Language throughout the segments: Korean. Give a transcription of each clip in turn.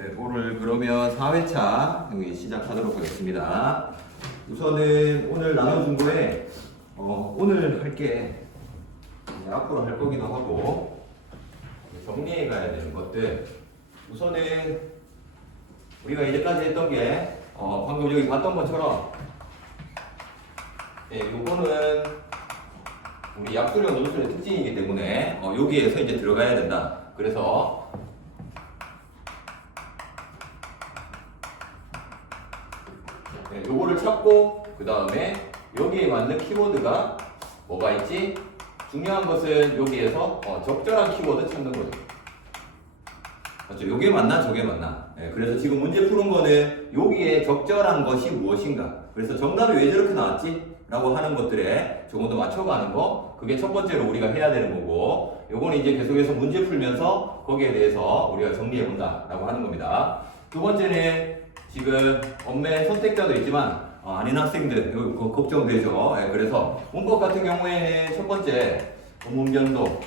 네, 오늘 그러면 4회차 시작하도록 하겠습니다. 우선은 오늘 나눠준 거에 오늘 할게 앞으로 할 거기도 하고 정리해 가야 되는 것들. 우선은 우리가 이제까지 했던 게 방금 여기 봤던 것처럼 요거는 우리 약수령 논술의 특징이기 때문에 여기에서 이제 들어가야 된다. 그래서 요거를 찾고 그 다음에 여기에 맞는 키워드가 뭐가 있지? 중요한 것은 여기에서 적절한 키워드 찾는 거죠. 맞죠? 요게 맞나 저게 맞나? 그래서 지금 문제 푸는 거는 여기에 적절한 것이 무엇인가? 그래서 정답이 왜 저렇게 나왔지? 라고 하는 것들에 조금 더 맞춰가는 거, 그게 첫 번째로 우리가 해야 되는 거고, 요거는 이제 계속해서 문제 풀면서 거기에 대해서 우리가 정리해본다 라고 하는 겁니다. 두 번째는 지금 엄매 선택자도 있지만 아닌 학생들 이거 걱정되죠. 그래서 문법 같은 경우에는 첫 번째 본문 변도,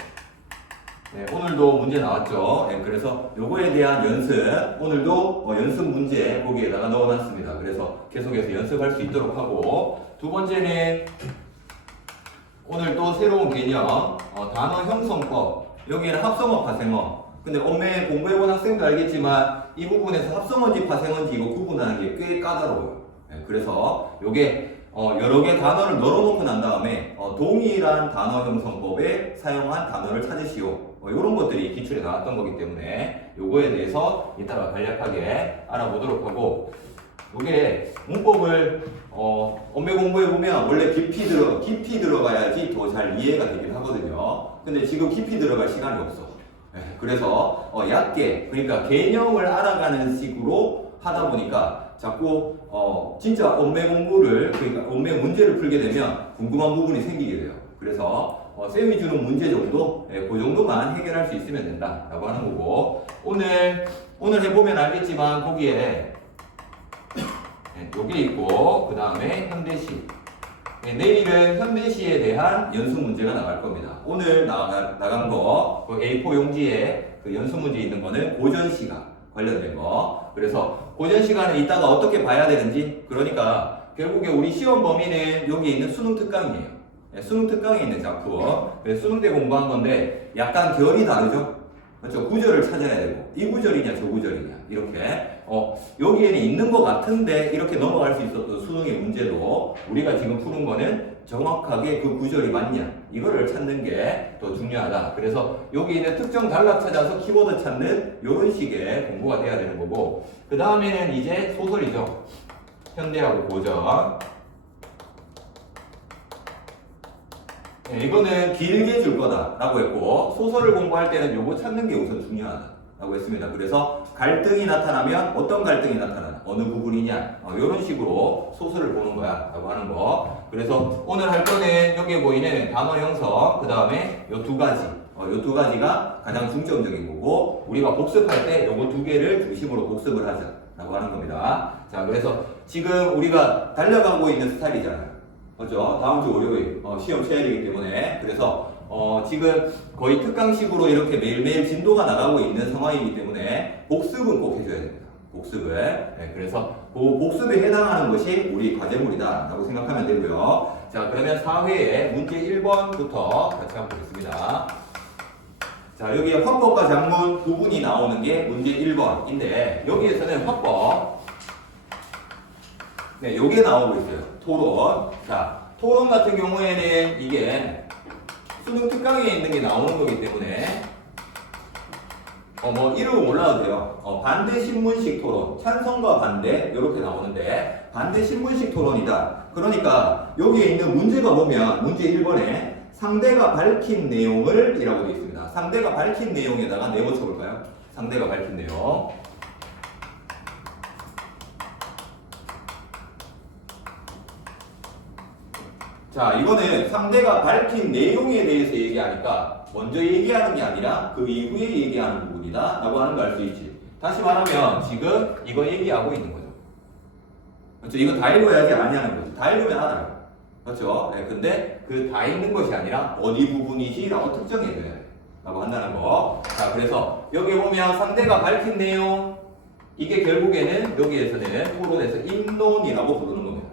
오늘도 문제 나왔죠. 그래서 요거에 대한 연습, 오늘도 연습 문제 거기에다가 넣어놨습니다. 그래서 계속해서 연습할 수 있도록 하고, 두 번째는 오늘 또 새로운 개념, 단어 형성법. 여기에는 합성어, 파생어. 근데 엄매 공부해본 학생도 알겠지만 이 부분에서 합성어인지 파생어인지 이거 구분하는 게 꽤 까다로워요. 그래서 요게 여러 개 단어를 널어놓고 난 다음에 동일한 단어 형성법에 사용한 단어를 찾으시오. 이런 것들이 기출에 나왔던 거기 때문에 요거에 대해서 이따가 간략하게 알아보도록 하고, 요게 문법을 엄매 공부해 보면 원래 깊이 들어가야지 더 잘 이해가 되긴 하거든요. 근데 지금 깊이 들어갈 시간이 없어. 그래서 얕게, 그러니까 개념을 알아가는 식으로 하다 보니까 자꾸 진짜 엄매 공부를, 그러니까 엄매 문제를 풀게 되면 궁금한 부분이 생기게 돼요. 그래서 쌤이 주는 문제 정도, 그 정도만 해결할 수 있으면 된다라고 하는 거고, 오늘 해보면 알겠지만 거기에 여기 있고, 그 다음에 현대시. 내일은 현대시에 대한 연습 문제가 나갈 겁니다. 오늘 나간 거, 그 A4 용지에 그 연습 문제 있는 거는 고전시가 관련된 거. 그래서 고전시간은 이따가 어떻게 봐야 되는지, 그러니까 결국에 우리 시험 범위는 여기에 있는 수능 특강이에요. 수능 특강에 있는 작품. 수능 때 공부한 건데 약간 결이 다르죠? 그렇죠? 구절을 찾아야 되고, 이 구절이냐 저 구절이냐 이렇게 여기에는 있는 것 같은데 이렇게 넘어갈 수 있었던 수능의 문제도 우리가 지금 푸는 거는 정확하게 그 구절이 맞냐 이거를 찾는 게 더 중요하다. 그래서 여기 있는 특정 단락 찾아서 키워드 찾는 이런 식의 공부가 돼야 되는 거고, 그 다음에는 이제 소설이죠. 현대하고 고전. 이거는 길게 줄 거다라고 했고, 소설을 공부할 때는 요거 찾는 게 우선 중요하다라고 했습니다. 그래서 갈등이 나타나면 어떤 갈등이 나타나나, 어느 부분이냐, 이런 식으로 소설을 보는 거야 라고 하는 거. 그래서 오늘 할 거는 여기에 보이는 단어 형성, 그 다음에 요 두 가지, 요 두 가지가 가장 중점적인 거고, 우리가 복습할 때 요거 두 개를 중심으로 복습을 하자 라고 하는 겁니다. 자, 그래서 지금 우리가 달려가고 있는 스타일이잖아요. 그렇죠? 다음 주 월요일 시험 쳐야 되기 때문에, 그래서 지금 거의 특강식으로 이렇게 매일매일 진도가 나가고 있는 상황이기 때문에 복습은 꼭 해줘야 됩니다. 복습을. 그래서 그 복습에 해당하는 것이 우리 과제물이다 라고 생각하면 되고요. 자, 그러면 4회에 문제 1번부터 같이 한번 보겠습니다. 자, 여기 화법과 작문 부분이 나오는 게 문제 1번인데 여기에서는 화법, 요게 나오고 있어요. 토론. 자, 토론 같은 경우에는 이게 수능 특강에 있는 게 나오는 거기 때문에 이름 올라도 돼요. 반대 신문식 토론, 찬성과 반대 이렇게 나오는데 반대 신문식 토론이다. 그러니까 여기에 있는 문제가 보면 문제 1번에 상대가 밝힌 내용을 이라고 되어 있습니다. 상대가 밝힌 내용에다가 네모 쳐볼까요? 상대가 밝힌 내용. 자, 이거는 상대가 밝힌 내용에 대해서 얘기하니까 먼저 얘기하는 게 아니라 그 이후에 얘기하는 부분이다 라고 하는 걸 알 수 있지. 다시 말하면 지금 이거 얘기하고 있는 거죠. 그렇죠? 이거 다 읽어야지 아니하는 거죠. 다 읽으면 알아요. 그렇죠? 근데 그 다 읽는 것이 아니라 어디 부분이지 라고 특정해줘야 돼 라고 한다는 거. 자, 그래서 여기 보면 상대가 밝힌 내용, 이게 결국에는 여기에서는 토론에서 입론이라고 부르는 겁니다.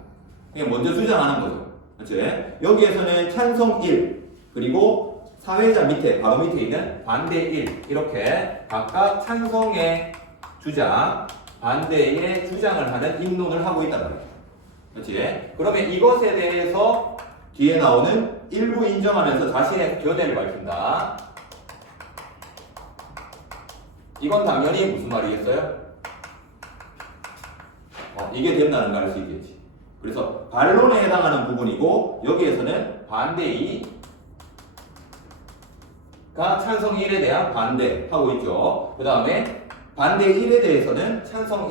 그냥 먼저 주장하는 거죠. 그렇지? 여기에서는 찬성 1, 그리고 사회자 밑에, 바로 밑에 있는 반대 1, 이렇게 각각 찬성의 주장, 반대의 주장을 하는 입론을 하고 있단 말이에요. 그렇지? 그러면 이것에 대해서 뒤에 나오는 일부 인정하면서 자신의 견해를 밝힌다. 이건 당연히 무슨 말이겠어요? 이게 된다는 걸 알 수 있겠지. 그래서 반론에 해당하는 부분이고 여기에서는 반대 2가 찬성 1에 대한 반대하고 있죠. 그 다음에 반대 1에 대해서는 찬성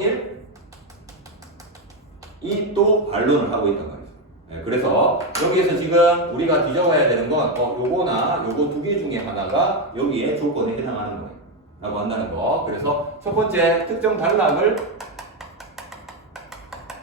1이 또 반론을 하고 있단 말이죠. 네, 그래서 여기에서 지금 우리가 뒤져봐야 되는 건 요거나 요거 두 개 중에 하나가 여기에 조건에 해당하는 거예요 라고 한다는 거. 그래서 첫 번째 특정 단락을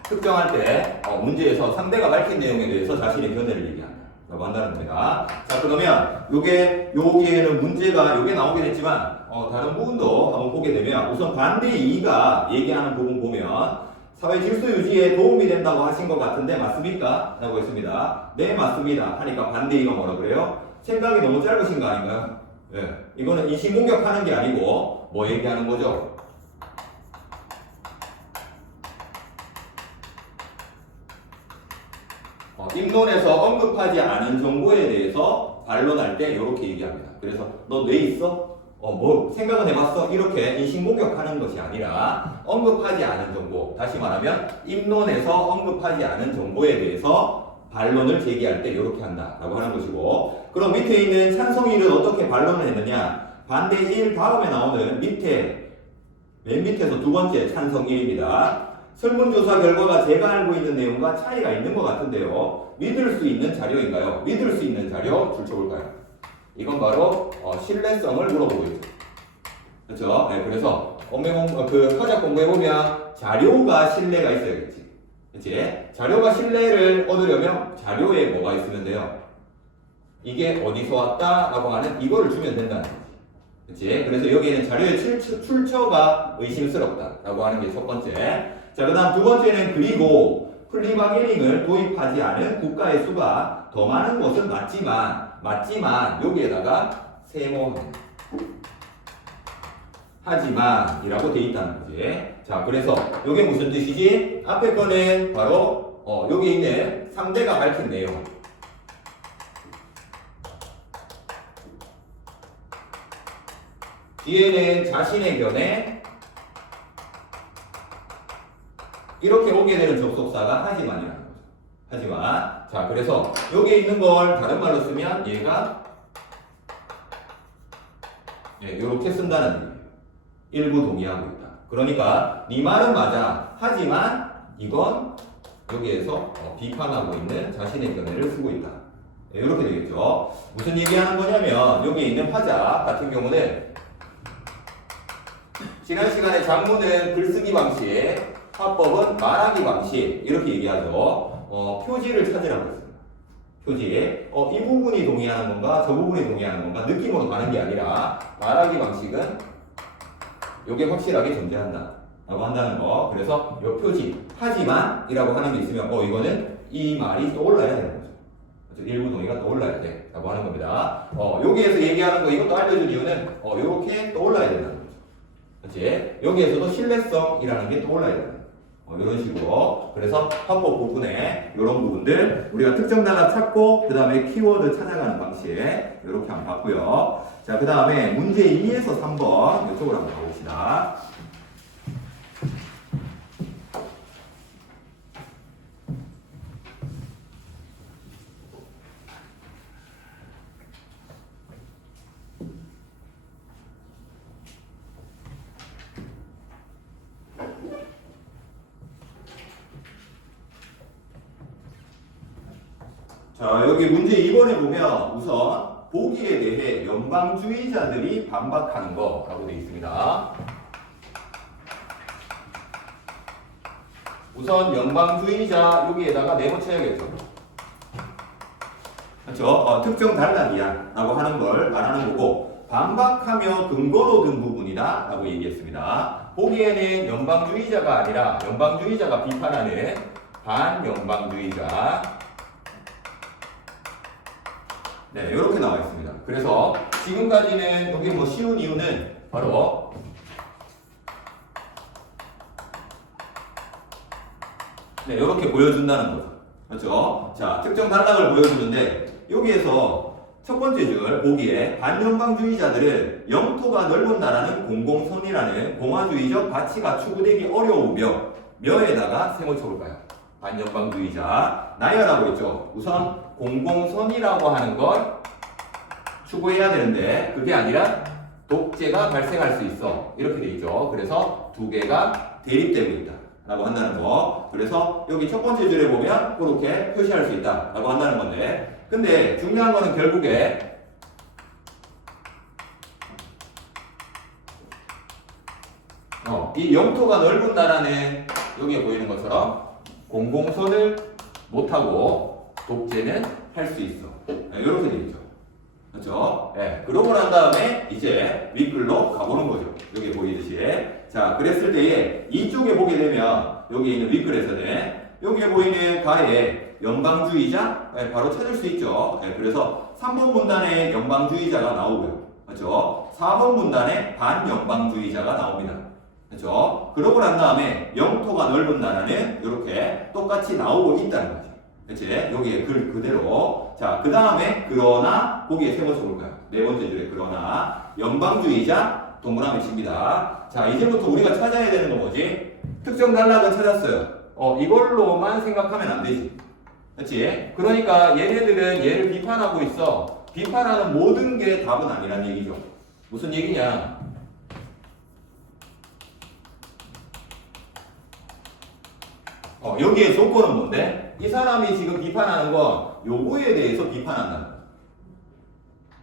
특정할 때 문제에서 상대가 밝힌 내용에 대해서 자신의 견해를 얘기한다 라고 한다는 겁니다. 자, 그러면 여기에는 문제가 요게 나오긴 했지만 다른 부분도 한번 보게 되면 우선 반대 2가 얘기하는 부분 보면 사회 질서 유지에 도움이 된다고 하신 것 같은데 맞습니까? 라고 했습니다. 네, 맞습니다. 하니까 반대 2가 뭐라 그래요? 생각이 너무 짧으신 거 아닌가요? 네. 이거는 인신공격하는 게 아니고 뭐 얘기하는 거죠? 입론에서 언급하지 않은 정보에 대해서 반론할 때 이렇게 얘기합니다. 그래서 너 뇌 있어? 뭐 생각은 해봤어? 이렇게 인신공격하는 것이 아니라 언급하지 않은 정보, 다시 말하면 입론에서 언급하지 않은 정보에 대해서 반론을 제기할 때 이렇게 한다라고 하는 것이고, 그럼 밑에 있는 찬성 1은 어떻게 반론을 했느냐? 반대 1 다음에 나오는 맨 밑에서 두 번째 찬성 1입니다. 설문조사 결과가 제가 알고 있는 내용과 차이가 있는 것 같은데요. 믿을 수 있는 자료인가요? 믿을 수 있는 자료 줄쳐볼까요? 이건 바로 신뢰성을 물어보고 있죠. 그렇죠? 네, 그래서 화작 공부해보면 자료가 신뢰가 있어야겠지. 그렇지? 자료가 신뢰를 얻으려면 자료에 뭐가 있으면 돼요? 이게 어디서 왔다? 라고 하는 이거를 주면 된다는 거지. 그렇지? 그래서 여기에는 자료의 출처가 의심스럽다 라고 하는 게 첫 번째. 자, 그 다음 두 번째는 그리고 플리바게닝을 도입하지 않은 국가의 수가 더 많은 것은 맞지만 여기에다가 세모하지만 이라고 돼 있다는 거지. 자, 그래서 이게 무슨 뜻이지? 앞에 거는 바로 여기 있는 상대가 밝힌 내용, 뒤에는 자신의 견해, 이렇게 오게 되는 접속사가 하지만이라는 거죠. 하지만. 자, 그래서 여기에 있는 걸 다른 말로 쓰면 얘가 이렇게 쓴다는 얘기예요. 일부 동의하고 있다. 그러니까 네 말은 맞아. 하지만 이건 여기에서 비판하고 있는 자신의 견해를 쓰고 있다. 이렇게 되겠죠. 무슨 얘기하는 거냐면 여기 있는 화작 같은 경우는 지난 시간에 작문은 글쓰기 방식, 화법은 말하기 방식 이렇게 얘기하죠. 표지를 찾으라고 했습니다. 표지. 이 부분이 동의하는 건가 저 부분이 동의하는 건가 느낌으로 가는 게 아니라 말하기 방식은 이게 확실하게 존재한다 라고 한다는 거. 그래서 이 표지 하지만 이라고 하는 게 있으면 이거는 이 말이 떠올라야 되는 거죠. 일부 동의가 떠올라야 돼 라고 하는 겁니다. 여기에서 얘기하는 거 이것도 알려준 이유는 이렇게 떠올라야 된다는 거죠. 그렇지? 여기에서도 신뢰성이라는 게 떠올라야 된다. 이런 식으로. 그래서 화법 부분에 이런 부분들 우리가 특정 단락 찾고 그 다음에 키워드 찾아가는 방식 이렇게 한번 봤고요. 자, 그 다음에 문제 2에서 3번 이쪽으로 한번 가봅시다. 자, 여기 문제 2번에 보면 우선 보기에 대해 연방주의자들이 반박하는 거라고 되어 있습니다. 우선 연방주의자 여기에다가 네모쳐야겠죠. 그렇죠? 특정 단락이야 라고 하는 걸 말하는 거고, 반박하며 근거로 든 부분이다 라고 얘기했습니다. 보기에는 연방주의자가 아니라 연방주의자가 비판하는 반연방주의자, 네, 이렇게 나와 있습니다. 그래서 지금까지는 여기 뭐 쉬운 이유는 바로 네, 이렇게 보여준다는 거죠. 그렇죠? 자, 특정 단락을 보여주는데 여기에서 첫 번째 줄 보기에 반연방주의자들은 영토가 넓은 나라는 공공선이라는 공화주의적 가치가 추구되기 어려우며 몇에다가 세모 쳐볼까요? 반연방주의자 나열하고 있죠. 우선 공공선이라고 하는 걸 추구해야 되는데 그게 아니라 독재가 발생할 수 있어. 이렇게 돼 있죠. 그래서 두 개가 대립되고 있다 라고 한다는 거. 그래서 여기 첫 번째 줄에 보면 그렇게 표시할 수 있다 라고 한다는 건데, 근데 중요한 거는 결국에 이 영토가 넓은 나라는 여기에 보이는 것처럼 공공선을 못하고 독재는 할 수 있어. 네, 이렇게 되어 있죠. 그렇죠? 네, 그러고 난 다음에 이제 윗글로 가보는 거죠. 여기 보이듯이. 자, 그랬을 때에 이쪽에 보게 되면 여기 있는 윗글에서는 여기에 보이는 가에 연방주의자 바로 찾을 수 있죠. 네, 그래서 3번 문단에 연방주의자가 나오고요. 그렇죠? 4번 문단에 반연방주의자가 나옵니다. 그렇죠? 그러고 난 다음에 영토가 넓은 나라는 이렇게 똑같이 나오고 있다는 거죠. 그치? 여기에 글 그대로. 자, 그 다음에 그러나 거기에 세모 쳐볼까요? 네 번째 줄에 그러나 연방주의자 동그라미 칩니다. 자, 이제부터 우리가 찾아야 되는 건 뭐지? 특정 단락은 찾았어요. 이걸로만 생각하면 안 되지. 그치? 그러니까 얘네들은 얘를 비판하고 있어. 비판하는 모든 게 답은 아니란 얘기죠. 무슨 얘기냐? 여기에 조건은 뭔데? 이 사람이 지금 비판하는 건 요거에 대해서 비판한다는 거야.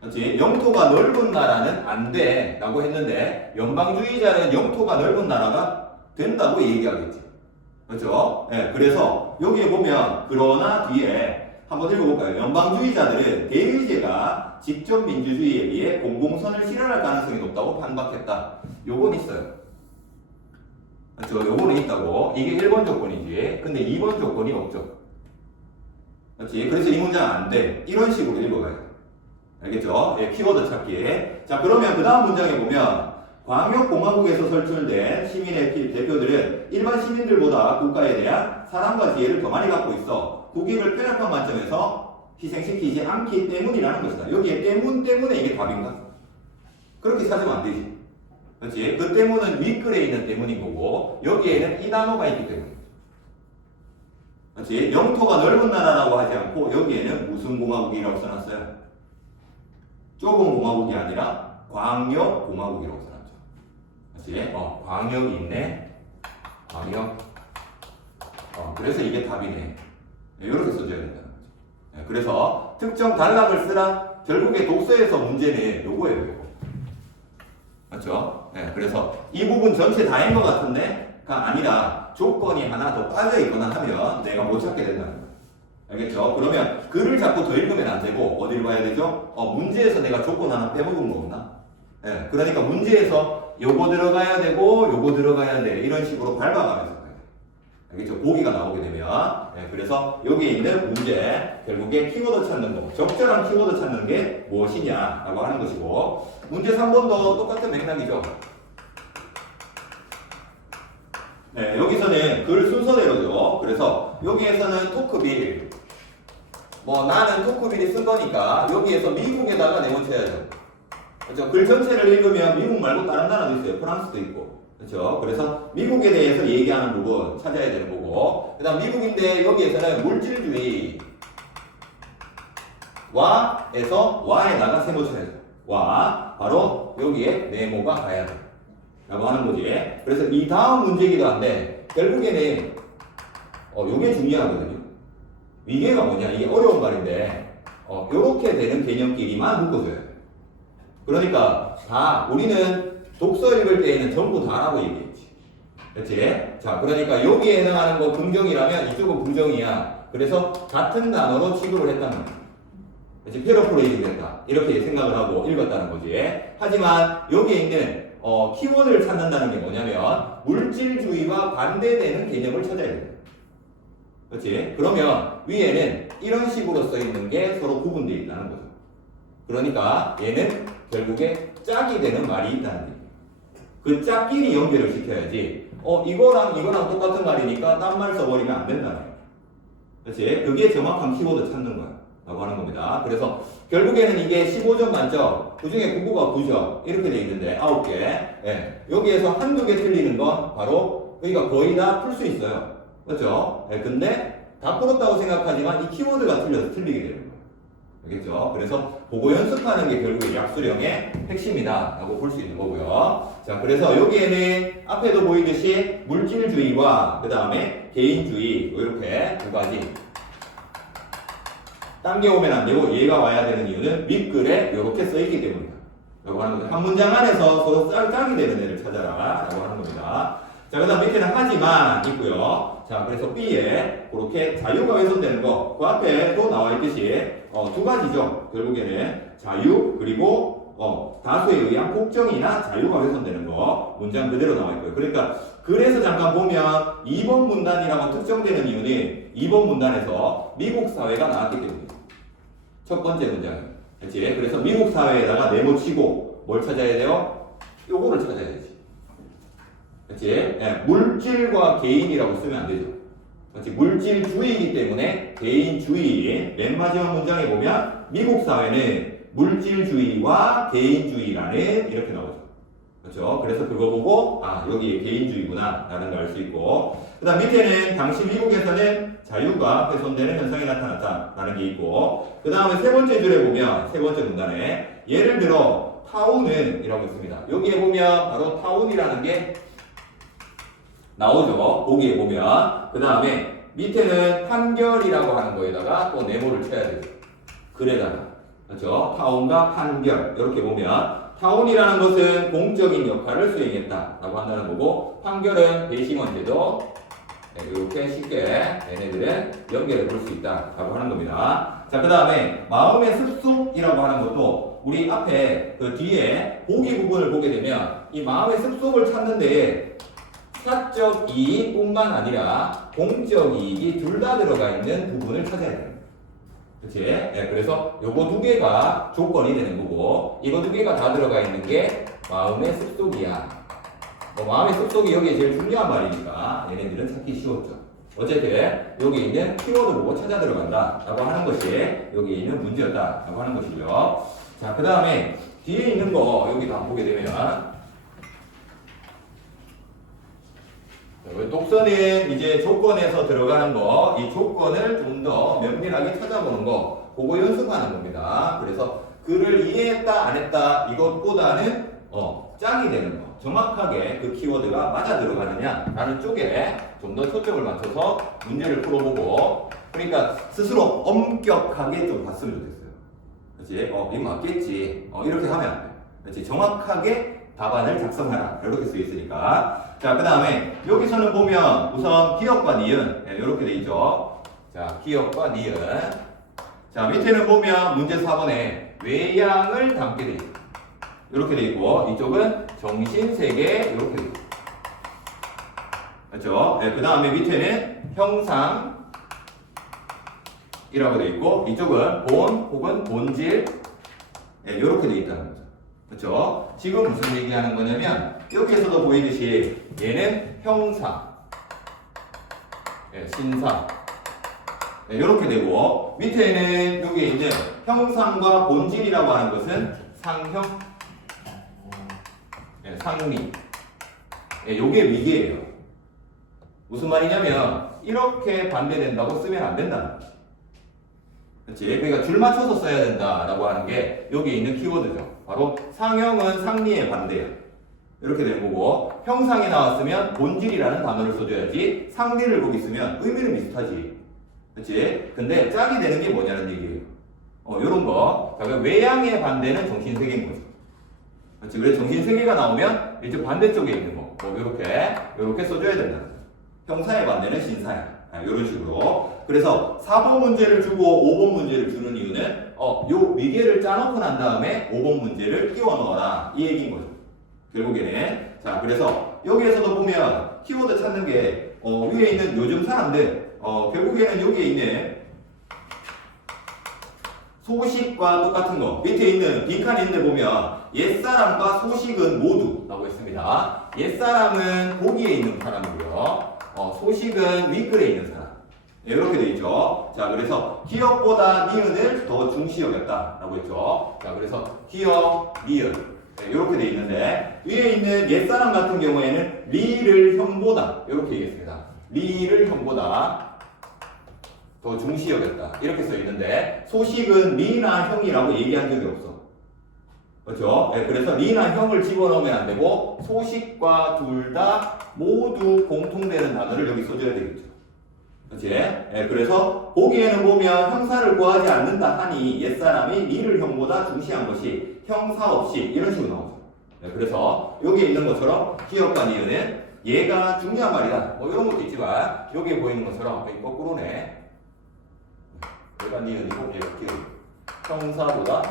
그렇지? 영토가 넓은 나라는 안 돼 라고 했는데 연방주의자는 영토가 넓은 나라가 된다고 얘기하겠지. 그렇죠? 네, 그래서 여기에 보면 그러나 뒤에 한번 읽어볼까요? 연방주의자들은 대의제가 직접 민주주의에 비해 공공선을 실현할 가능성이 높다고 반박했다. 요건 있어요. 그렇죠? 요거는 있다고. 이게 1번 조건이지. 근데 2번 조건이 없죠. 그렇지? 그래서 이 문장 안 돼. 이런 식으로 읽어가야 돼. 알겠죠? 예, 키워드 찾기. 자, 그러면 그 다음 문장에 보면 광역공화국에서 설출된 시민의 대표들은 일반 시민들보다 국가에 대한 사랑과 지혜를 더 많이 갖고 있어 국익을 편협한 관점에서 희생시키지 않기 때문이라는 것이다. 여기에 때문에 이게 답인가? 그렇게 찾으면 안 되지. 그렇지? 그 때문은 윗글에 있는 때문인 거고 여기에는 이 단어가 있기 때문에. 그렇지? 영토가 넓은 나라라고 하지 않고 여기에는 무슨 공화국이라고 써놨어요? 좁은 공화국이 아니라 광역 공화국이라고 써놨죠. 그렇지? 광역이 있네. 광역. 그래서 이게 답이네. 이렇게 써줘야 된다는 거죠. 그래서 특정 단락을 쓰라. 결국에 독서에서 문제는 요거예요. 요거. 맞죠? 네, 그래서 이 부분 전체 다인 것 같은데가 아니라 조건이 하나 더 빠져 있거나 하면 내가 못 찾게 된다는 거예요. 알겠죠? 그러면 글을 자꾸 더 읽으면 안 되고 어디를 봐야 되죠? 문제에서 내가 조건 하나 빼먹은 거 없나? 네, 그러니까 문제에서 요거 들어가야 되고 요거 들어가야 돼. 이런 식으로 밟아가면서 가야 돼. 알겠죠? 보기가 나오게 되면. 네, 그래서 여기에 있는 문제 결국에 키워드 찾는 거, 적절한 키워드 찾는 게 무엇이냐라고 하는 것이고, 문제 3번도 똑같은 맥락이죠. 네, 여기서는 글 순서대로죠. 그래서 여기에서는 토크빌, 나는 토크빌이 쓴 거니까 여기에서 미국에다가 네모쳐야죠. 그렇죠? 글 전체를 읽으면 미국 말고 다른 나라도 있어요. 프랑스도 있고. 그렇죠? 그래서 미국에 대해서 얘기하는 부분 찾아야 되는 거고, 그 다음 미국인데 여기에서는 물질주의 와에서 와에다가 세모 쳐야죠. 와, 바로 여기에 네모가 가야 돼 라고 하는 거지. 그래서 이 다음 문제기도 한데 결국에는 요게 중요하거든요. 위계가 뭐냐, 이게 어려운 말인데 요렇게 되는 개념끼리만 묶어줘요. 그러니까 다 우리는 독서 읽을 때에는 전부 다라고 얘기했지. 그렇지? 자, 그러니까 여기에 해당하는 거 긍정이라면 이쪽은 부정이야. 그래서 같은 단어로 취급을 했다는 거야. 그렇지? 페러프레이징 된다. 이렇게 생각을 하고 읽었다는 거지. 하지만 여기에 있는 키워드를 찾는다는 게 뭐냐면 물질주의와 반대되는 개념을 찾아야 된다. 그렇지? 그러면 위에는 이런 식으로 써 있는 게 서로 구분되어 있다는 거죠. 그러니까 얘는 결국에 짝이 되는 말이 있다는 얘기예요. 그 짝끼리 연결을 시켜야지 이거랑 똑같은 말이니까 딴 말 써버리면 안 된다는 거예요. 그렇지? 그게 정확한 키워드 찾는 거야 라고 하는 겁니다. 그래서 결국에는 이게 15점 만점, 그 중에 국어가 9점 이렇게 돼 있는데 9개. 예. 여기에서 한두 개 틀리는 건 바로 그러니까 거의 다 풀 수 있어요. 그렇죠? 예. 근데 다 풀었다고 생각하지만 이 키워드가 틀려서 틀리게 되는 거예요. 알겠죠? 그래서 보고 연습하는 게 결국에 약수령의 핵심이다 라고 볼 수 있는 거고요. 자, 그래서 여기에는 앞에도 보이듯이 물질주의와 그 다음에 개인주의 이렇게 두 가지 당겨오면 안 되고 얘가 와야 되는 이유는 윗글에 이렇게 써있기 때문이다 라고 하는 거죠. 한 문장 안에서 서로 짝이 되는 애를 찾아라 라고 하는 겁니다. 자, 그 다음 밑에는 하지만 있고요. 자, 그래서 B에 그렇게 자유가 훼손되는 거, 그 앞에도 나와 있듯이 두 가지죠. 결국에는 자유 그리고 다수에 의한 복종이나 자유가 훼손되는 거 문장 그대로 나와 있고요. 그러니까 그래서 잠깐 보면 2번 문단이라고 특정되는 이유는 2번 문단에서 미국 사회가 나왔기 때문입니다. 첫 번째 문장은. 그렇지? 그래서 미국 사회에다가 네모치고 뭘 찾아야 돼요? 요거를 찾아야지. 그렇지? 예, 물질과 개인이라고 쓰면 안 되죠. 그렇지? 물질주의이기 때문에 개인주의. 맨 마지막 문장에 보면 미국 사회는 물질주의와 개인주의라는 이렇게 나오죠. 그렇죠? 그래서 그거 보고 여기 개인주의구나 라는 걸 알 수 있고, 그 다음 밑에는 당시 미국에서는 자유가 훼손되는 현상이 나타났다 라는 게 있고, 그 다음에 세 번째 줄에 보면 세 번째 문단에 예를 들어 타운은 이라고 있습니다. 여기에 보면 바로 타운이라는 게 나오죠. 보기에 보면. 그 다음에 밑에는 판결이라고 하는 거에다가 또 네모를 쳐야 되죠. 글에다가. 그렇죠? 타운과 판결. 이렇게 보면 타운이라는 것은 공적인 역할을 수행했다 라고 한다는 거고, 판결은 배심원제도. 네, 이렇게 쉽게 얘네들은 연결해 볼 수 있다 라고 하는 겁니다. 자, 그 다음에 마음의 습속이라고 하는 것도 우리 앞에 그 뒤에 보기 부분을 보게 되면 이 마음의 습속을 찾는데 사적 이익뿐만 아니라 공적 이익이 둘 다 들어가 있는 부분을 찾아야 돼요. 그치? 네, 그래서 요거 두 개가 조건이 되는 거고, 이거 두 개가 다 들어가 있는 게 마음의 습속이야. 마음의 습속이 여기에 제일 중요한 말이니까 얘네들은 찾기 쉬웠죠. 어쨌든 여기 있는 키워드 보고 찾아 들어간다 라고 하는 것이 여기 있는 문제였다 라고 하는 것이고요. 자, 그 다음에 뒤에 있는 거 여기도 한번 보게 되면 독서는 이제 조건에서 들어가는 거, 이 조건을 좀 더 면밀하게 찾아보는 거, 그거 연습하는 겁니다. 그래서 글을 이해했다 안 했다 이것보다는 짝이 되는 거, 정확하게 그 키워드가 맞아 들어가느냐 라는 쪽에 좀 더 초점을 맞춰서 문제를 풀어보고, 그러니까 스스로 엄격하게 좀 봤으면 좋겠어요. 그렇지? 이거 맞겠지. 이렇게 하면 안 돼. 그렇지? 정확하게 답안을 작성하라. 이렇게 쓰여 있으니까. 자, 그 다음에 여기서는 보면 우선 기억과 니은 이렇게 돼 있죠. 자, 기억과 니은. 자, 밑에는 보면 문제 4번에 외양을 담게 돼 있죠. 이렇게 돼 있고, 이쪽은 정신세계 이렇게 돼 있죠. 그렇죠? 네, 그 다음에 밑에는 형상이라고 돼 있고, 이쪽은 본 혹은 본질 이렇게 돼 있다는 거죠. 그렇죠? 지금 무슨 얘기하는 거냐면 여기에서도 보이듯이 얘는 형상, 신상 이렇게 되고, 밑에는 여기에 이제 형상과 본질이라고 하는 것은 상형, 상리. 요게 위계예요. 무슨 말이냐면 이렇게 반대된다고 쓰면 안 된다는 거지. 그렇지? 그러니까 줄 맞춰서 써야 된다라고 하는 게 여기 있는 키워드죠. 바로 상형은 상리의 반대야. 이렇게 되는 거고, 형상이 나왔으면 본질이라는 단어를 써줘야지, 상리를 거기 쓰면 의미는 비슷하지. 그렇지? 근데 짝이 되는 게 뭐냐는 얘기예요. 요런 거. 그러니까 외양의 반대는 정신세계인 거죠. 그렇지? 그래서 정신세계가 나오면 이제 반대쪽에 있는 거. 요렇게 써줘야 된다. 형사의 반대는 신사야. 이런 식으로. 그래서 4번 문제를 주고 5번 문제를 주는 이유는 요 위계를 짜놓고 난 다음에 5번 문제를 끼워 넣어라. 이 얘기인 거죠. 결국에는. 자, 그래서 여기에서도 보면 키워드 찾는 게, 위에 있는 요즘 사람들, 결국에는 여기에 있는 소식과 똑같은 거. 밑에 있는 빈칸이 있는데 보면 옛사람과 소식은 모두 라고 했습니다. 옛사람은 보기에 있는 사람이고요. 소식은 윗글에 있는 사람. 네, 이렇게 되어 있죠. 자, 그래서 기억보다 니은을 더 중시 여겼다 라고 했죠. 자, 그래서 기억, 니은. 네, 이렇게 되어 있는데 위에 있는 옛사람 같은 경우에는 리를 형보다 이렇게 얘기했습니다. 리를 형보다 더 중시 여겼다 이렇게 써 있는데 소식은 리나 형이라고 얘기한 적이 없어. 그렇죠? 네, 그래서 리나 형을 집어넣으면 안 되고 소식과 둘 다 모두 공통되는 단어를 여기 써줘야 되겠죠. 그렇지? 네, 그래서 보기에는 보면 형사를 구하지 않는다 하니 옛사람이 리를 형보다 중시한 것이 형사 없이 이런 식으로 나오죠. 네, 그래서 여기에 있는 것처럼 기억과 니은은 얘가 중요한 말이다. 뭐 이런 것도 있지만 여기에 보이는 것처럼 거꾸로네. 얘가 니은이고 얘가 기억. 형사보다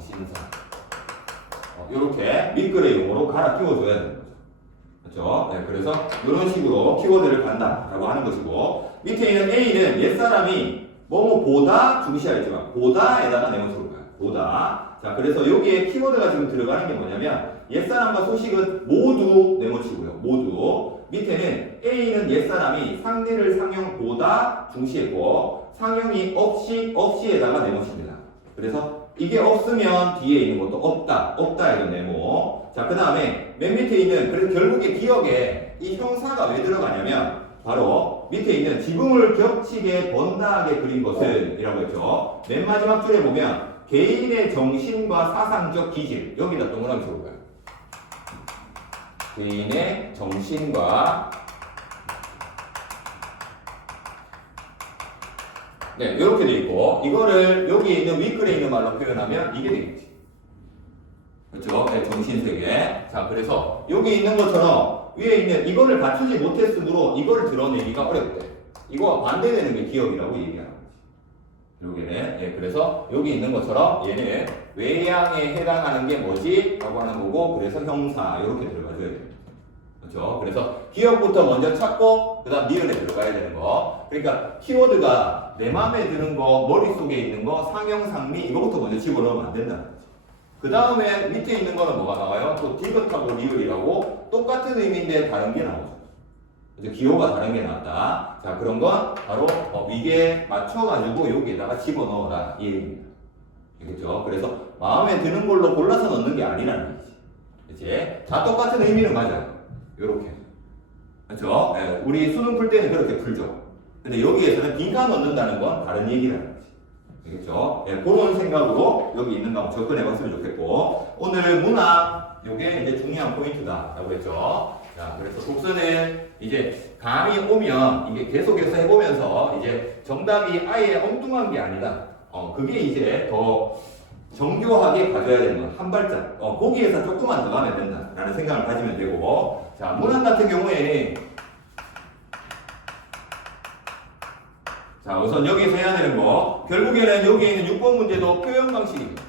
신사. 이렇게 밑글의 용어로 갈아 끼워줘야 되는 거죠. 그렇죠? 네, 그래서 이런 식으로 키워드를 간다라고 하는 것이고 밑에 있는 A는 옛사람이 뭐뭐보다 중시하였지만 보다에다가 네모쳐볼 거야. 보다. 자, 그래서 여기에 키워드가 지금 들어가는 게 뭐냐면 옛사람과 소식은 모두 네모치고요. 모두. 밑에는 A는 옛사람이 상대를 상형보다 중시했고 상형이 없이에다가 네모칩니다. 그래서 이게 없으면 뒤에 있는 것도 없다 이런 네모. 자, 그 다음에 맨 밑에 있는 그래서 결국에 기억에 이 형사가 왜 들어가냐면 바로 밑에 있는 지붕을 겹치게 번다하게 그린 것은 이라고 했죠. 맨 마지막 줄에 보면 개인의 정신과 사상적 기질 여기다 동그라미 쳐볼까요? 개인의 정신과 네, 이렇게 돼 있고 이거를 여기 있는 윗글에 있는 말로 표현하면 이게 되겠지. 그렇죠? 네, 정신세계. 자, 그래서 여기 있는 것처럼 위에 있는 이거를 갖추지 못했으므로 이거를 드러내기가 어렵대. 이거와 반대되는 게 기억이라고 얘기하는 거지. 여기는 네, 그래서 여기 있는 것처럼 얘는 외양에 해당하는 게 뭐지? 라고 하는 거고 그래서 형사 이렇게 들어가줘야 돼요. 그렇죠? 그래서 기억부터 먼저 찾고 그 다음 니은에 들어가야 되는 거. 그러니까 키워드가 내 마음에 드는 거, 머릿속에 있는 거, 상형, 상미 이거부터 먼저 집어넣으면 안 된다는 거지. 그 다음에 밑에 있는 거는 뭐가 나와요? 또 디귿하고 리을이라고 똑같은 의미인데 다른 게 나오죠. 그래서 기호가 다른 게 나왔다. 자, 그런 건 바로 위계에 맞춰가지고 여기에다가 집어넣어라 이 얘기입니다. 그렇죠? 그래서 마음에 드는 걸로 골라서 넣는 게 아니라는 거지. 그렇지? 다 똑같은 의미는 맞아요. 요렇게. 그렇죠? 네, 우리 수능 풀 때는 그렇게 풀죠. 근데 여기에서는 빈칸 넣는다는 건 다른 얘기라는 거지. 알겠죠? 네, 그런 생각으로 여기 있는 거 한번 접근해 봤으면 좋겠고 오늘 문학 요게 이제 중요한 포인트다라고 했죠. 자, 그래서 독서는 이제 감이 오면 이게 계속해서 해보면서 이제 정답이 아예 엉뚱한 게 아니다. 그게 이제 더 정교하게 가져야 되는 건 한 발짝. 거기에서 조금만 더 가면 된다라는 생각을 가지면 되고 자, 문학 같은 경우에 자, 우선 여기서 해야 되는 거 결국에는 여기에 있는 6번 문제도 표현 방식입니다.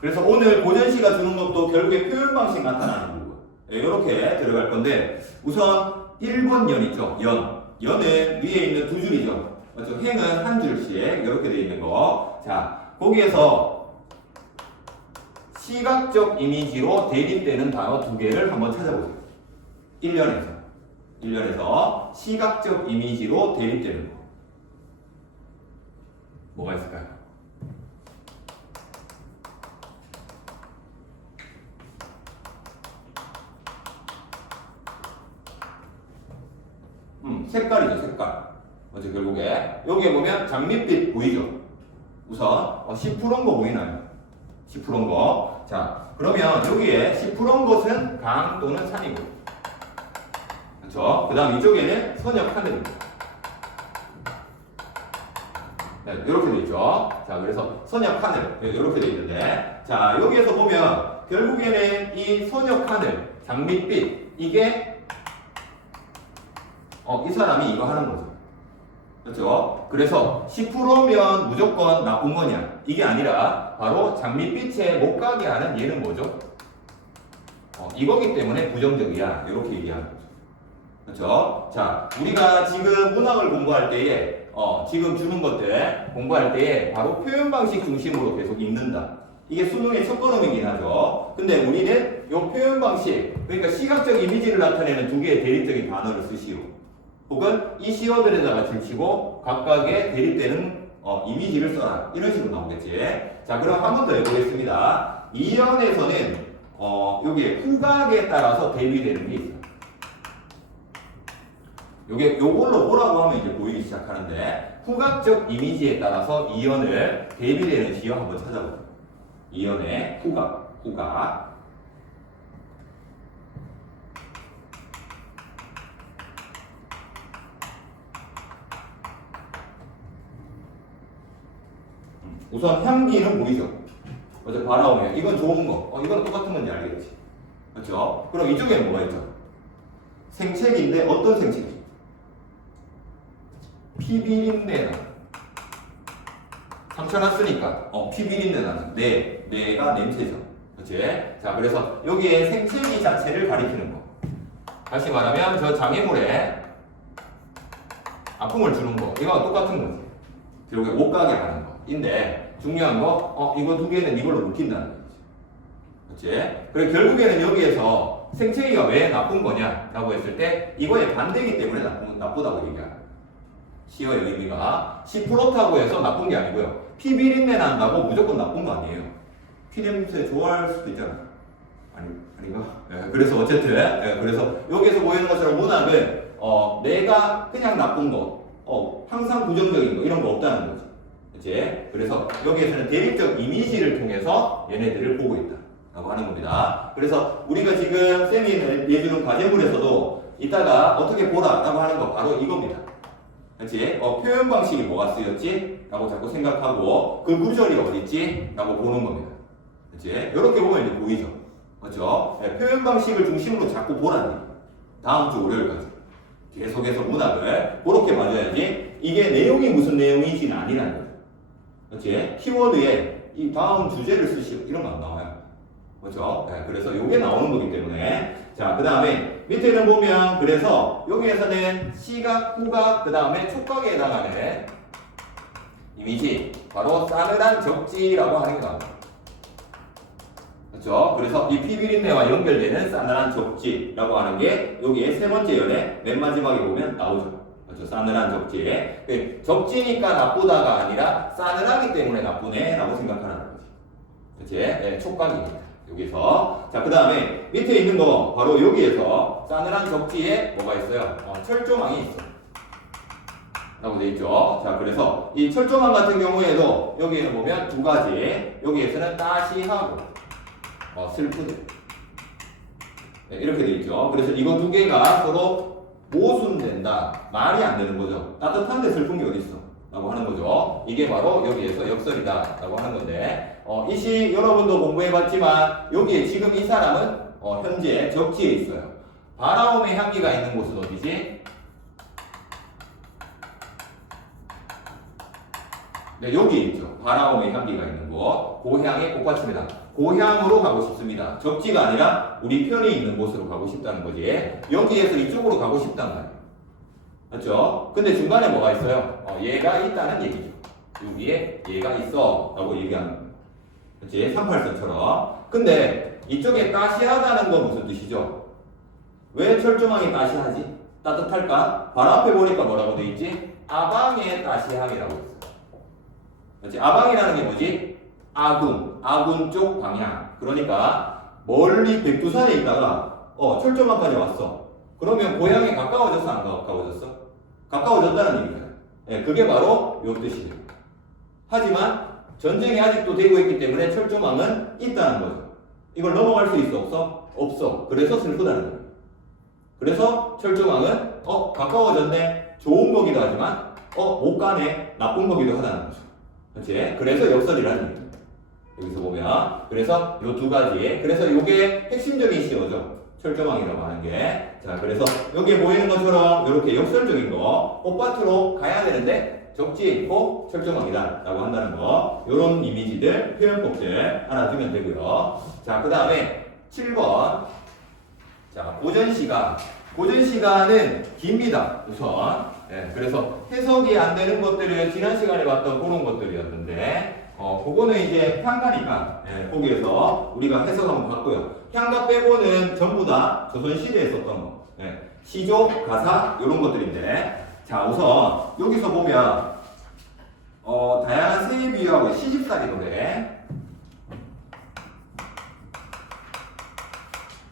그래서 오늘 고전시가 주는 것도 결국에 표현 방식 나타나는 부분. 네, 이렇게 들어갈 건데 우선 1번 연 있죠. 연은 위에 있는 두 줄이죠. 맞죠? 행은 한 줄씩 이렇게 되어 있는 거. 자, 거기에서 시각적 이미지로 대립되는 단어 두 개를 한번 찾아보세요. 1년에서 시각적 이미지로 대립되는 거. 뭐가 있을까요? 색깔이죠, 색깔. 어째 결국에 여기에 보면 장밋빛 보이죠? 우선 시푸른 거 보이나요? 시푸른 거. 자, 그러면 여기에 시푸른 것은 강 또는 산이고, 그렇죠? 그 다음 이쪽에는 선역 하늘입니다. 네, 이렇게 돼 있죠. 자, 그래서 선역 하늘 이렇게 돼 있는데, 자, 여기에서 보면 결국에는 이 선역 하늘, 장밋빛 이게 이 사람이 이거 하는 거죠. 그렇죠? 그래서 10%면 무조건 나쁜 거냐? 이게 아니라 바로 장밋빛에 못 가게 하는 얘는 뭐죠? 이거기 때문에 부정적이야. 이렇게 얘기하는 거죠. 그렇죠? 자, 우리가 지금 문학을 공부할 때에 지금 주는 것들 공부할 때에 바로 표현 방식 중심으로 계속 읽는다. 이게 수능의 첫걸음이긴 하죠. 근데 우리는 이 표현 방식, 그러니까 시각적 이미지를 나타내는 두 개의 대립적인 단어를 쓰시오. 혹은 이 시어들에다가 줄치고 각각의 대립되는 이미지를 써라. 이런 식으로 나오겠지. 자, 그럼 한 번 더 해보겠습니다. 이연에서는 여기에 후각에 따라서 대비되는 게 있어요. 요걸로 보라고 하면 이제 보이기 시작하는데, 후각적 이미지에 따라서 이연을 대비되는 시어 한번 찾아보세요. 이연의 후각. 우선 향기는 보이죠? 어제 바라오면 이건 좋은 거, 이건 똑같은 건지 알겠지? 그렇죠? 그럼 이쪽에는 뭐가 있죠? 생책인데 어떤 생책이죠? 피비린내 나는. 상처 났으니까 피비린내 나는 내가 냄새죠. 그렇지? 자, 그래서 여기에 생체기 자체를 가리키는 거. 다시 말하면 저 장애물에 아픔을 주는 거, 이거랑 똑같은 거지. 결국에 못 가게 하는 거인데, 중요한 거 이거 두 개는 이걸로 묶인다는 거지. 그렇지? 그리고 결국에는 여기에서 생체기가 왜 나쁜 거냐라고 했을 때 이거의 반대이기 때문에 나쁘다고 얘기하는 거예요. 시어의 의미가 10%라고 해서 나쁜 게 아니고요. 피비린내 난다고 무조건 나쁜 거 아니에요. 피냄새 좋아할 수도 있잖아요. 아닌가? 네, 그래서 어쨌든 그래서 여기서 보이는 것처럼 문학은 내가 그냥 나쁜 거, 항상 부정적인 거 이런 거 없다는 거지. 그치? 그래서 여기에서는 대립적 이미지를 통해서 얘네들을 보고 있다라고 하는 겁니다. 그래서 우리가 지금 쌤이 내주는 과제물에서도 이따가 어떻게 보라라고 하는 거 바로 이겁니다. 그렇지? 표현 방식이 뭐가 쓰였지? 라고 자꾸 생각하고 그 구절이 어딨지? 라고 보는 겁니다. 그렇지? 이렇게 보면 이제 보이죠? 그렇죠? 네, 표현 방식을 중심으로 자꾸 보라는 얘기. 다음 주 월요일까지 계속해서 문학을 그렇게 맞아야지 이게 내용이 무슨 내용이지는 아니라는 거죠. 그렇지? 키워드에 이 다음 주제를 쓰시오 이런 거 안 나와요. 그렇죠? 네, 그래서 이게 나오는 거기 때문에 자, 그 다음에 밑에는 보면 그래서 여기에서는 시각, 후각, 그 다음에 촉각에 해당하는 이미지 바로 싸늘한 적지라고 하는 게 나옵니다. 그렇죠? 그래서 이 피비린내와 연결되는 싸늘한 적지라고 하는 게 여기에 세 번째 연의 맨 마지막에 보면 나오죠. 그렇죠? 싸늘한 적지. 적지니까 나쁘다가 아니라 싸늘하기 때문에 나쁘네 라고 생각하는 거지. 그렇지? 네, 촉각입니다. 여기서 자, 그 다음에 밑에 있는 거 바로 여기에서 싸늘한 적지에 뭐가 있어요? 철조망이 있어 라고 돼 있죠. 자, 그래서 이 철조망 같은 경우에도 여기에는 보면 두 가지, 여기에서는 따시하고 슬프대, 네, 이렇게 돼 있죠. 그래서 이거 두 개가 서로 모순된다, 말이 안 되는 거죠. 따뜻한데 슬픈 게 어디 있어? 라고 하는 거죠. 이게 바로 여기에서 역설이다 라고 하는 건데, 이 시 여러분도 공부해봤지만 여기에 지금 이 사람은 현재 적지에 있어요. 바라움의 향기가 있는 곳은 어디지? 네, 여기에 있죠. 바라움의 향기가 있는 곳. 고향의 꽃받침이다. 고향으로 가고 싶습니다. 적지가 아니라 우리 편이 있는 곳으로 가고 싶다는 거지. 여기에서 이쪽으로 가고 싶단 말이에요. 맞죠? 근데 중간에 뭐가 있어요? 얘가 있다는 얘기죠. 여기에 얘가 있어 라고 얘기하는 거예요. 그치? 38선처럼. 근데 이쪽에 따시하다는 건 무슨 뜻이죠? 왜 철조망이 따시하지? 따뜻할까? 바로 앞에 보니까 뭐라고 돼 있지? 아방의 따시함이라고 있어. 그치? 아방이라는 게 뭐지? 아군 쪽 방향. 그러니까 멀리 백두산에 있다가 철조망까지 왔어. 그러면 고향에 가까워졌어? 안 가까워졌어? 가까워졌다는 얘기잖아요. 네, 그게 바로 요 뜻이에요. 하지만 전쟁이 아직도 되고 있기 때문에 철조망은 있다는 거죠. 이걸 넘어갈 수 있어? 없어? 없어. 그래서 슬프다는 거예요. 그래서 철조망은 가까워졌네. 좋은 거기도 하지만 못 가네. 나쁜 거기도 하다는 거죠. 그렇지? 그래서 역설이라는 얘기입니다. 여기서 보면 그래서 요 두 가지. 그래서 요게 핵심적인 시어죠. 철조망이라고 하는 게. 자, 그래서 여기에 보이는 것처럼 이렇게 역설적인 거, 꽃밭으로 가야 되는데 적지 않고 철조망이다 라고 한다는 거, 이런 이미지들, 표현법들 알아두면 되고요. 자, 그 다음에 7번. 자, 고전 시간. 고전 시간은 깁니다, 우선. 예, 그래서 해석이 안 되는 것들은 지난 시간에 봤던 그런 것들이었는데, 그거는 이제 향가니까, 예, 거기에서 우리가 해석 한번 봤고요. 향가 빼고는 전부 다 조선시대에 썼던 거. 예, 시조, 가사, 이런 것들인데, 자, 우선 여기서 보면, 다양한 새에 비유하고 시집살이 노래.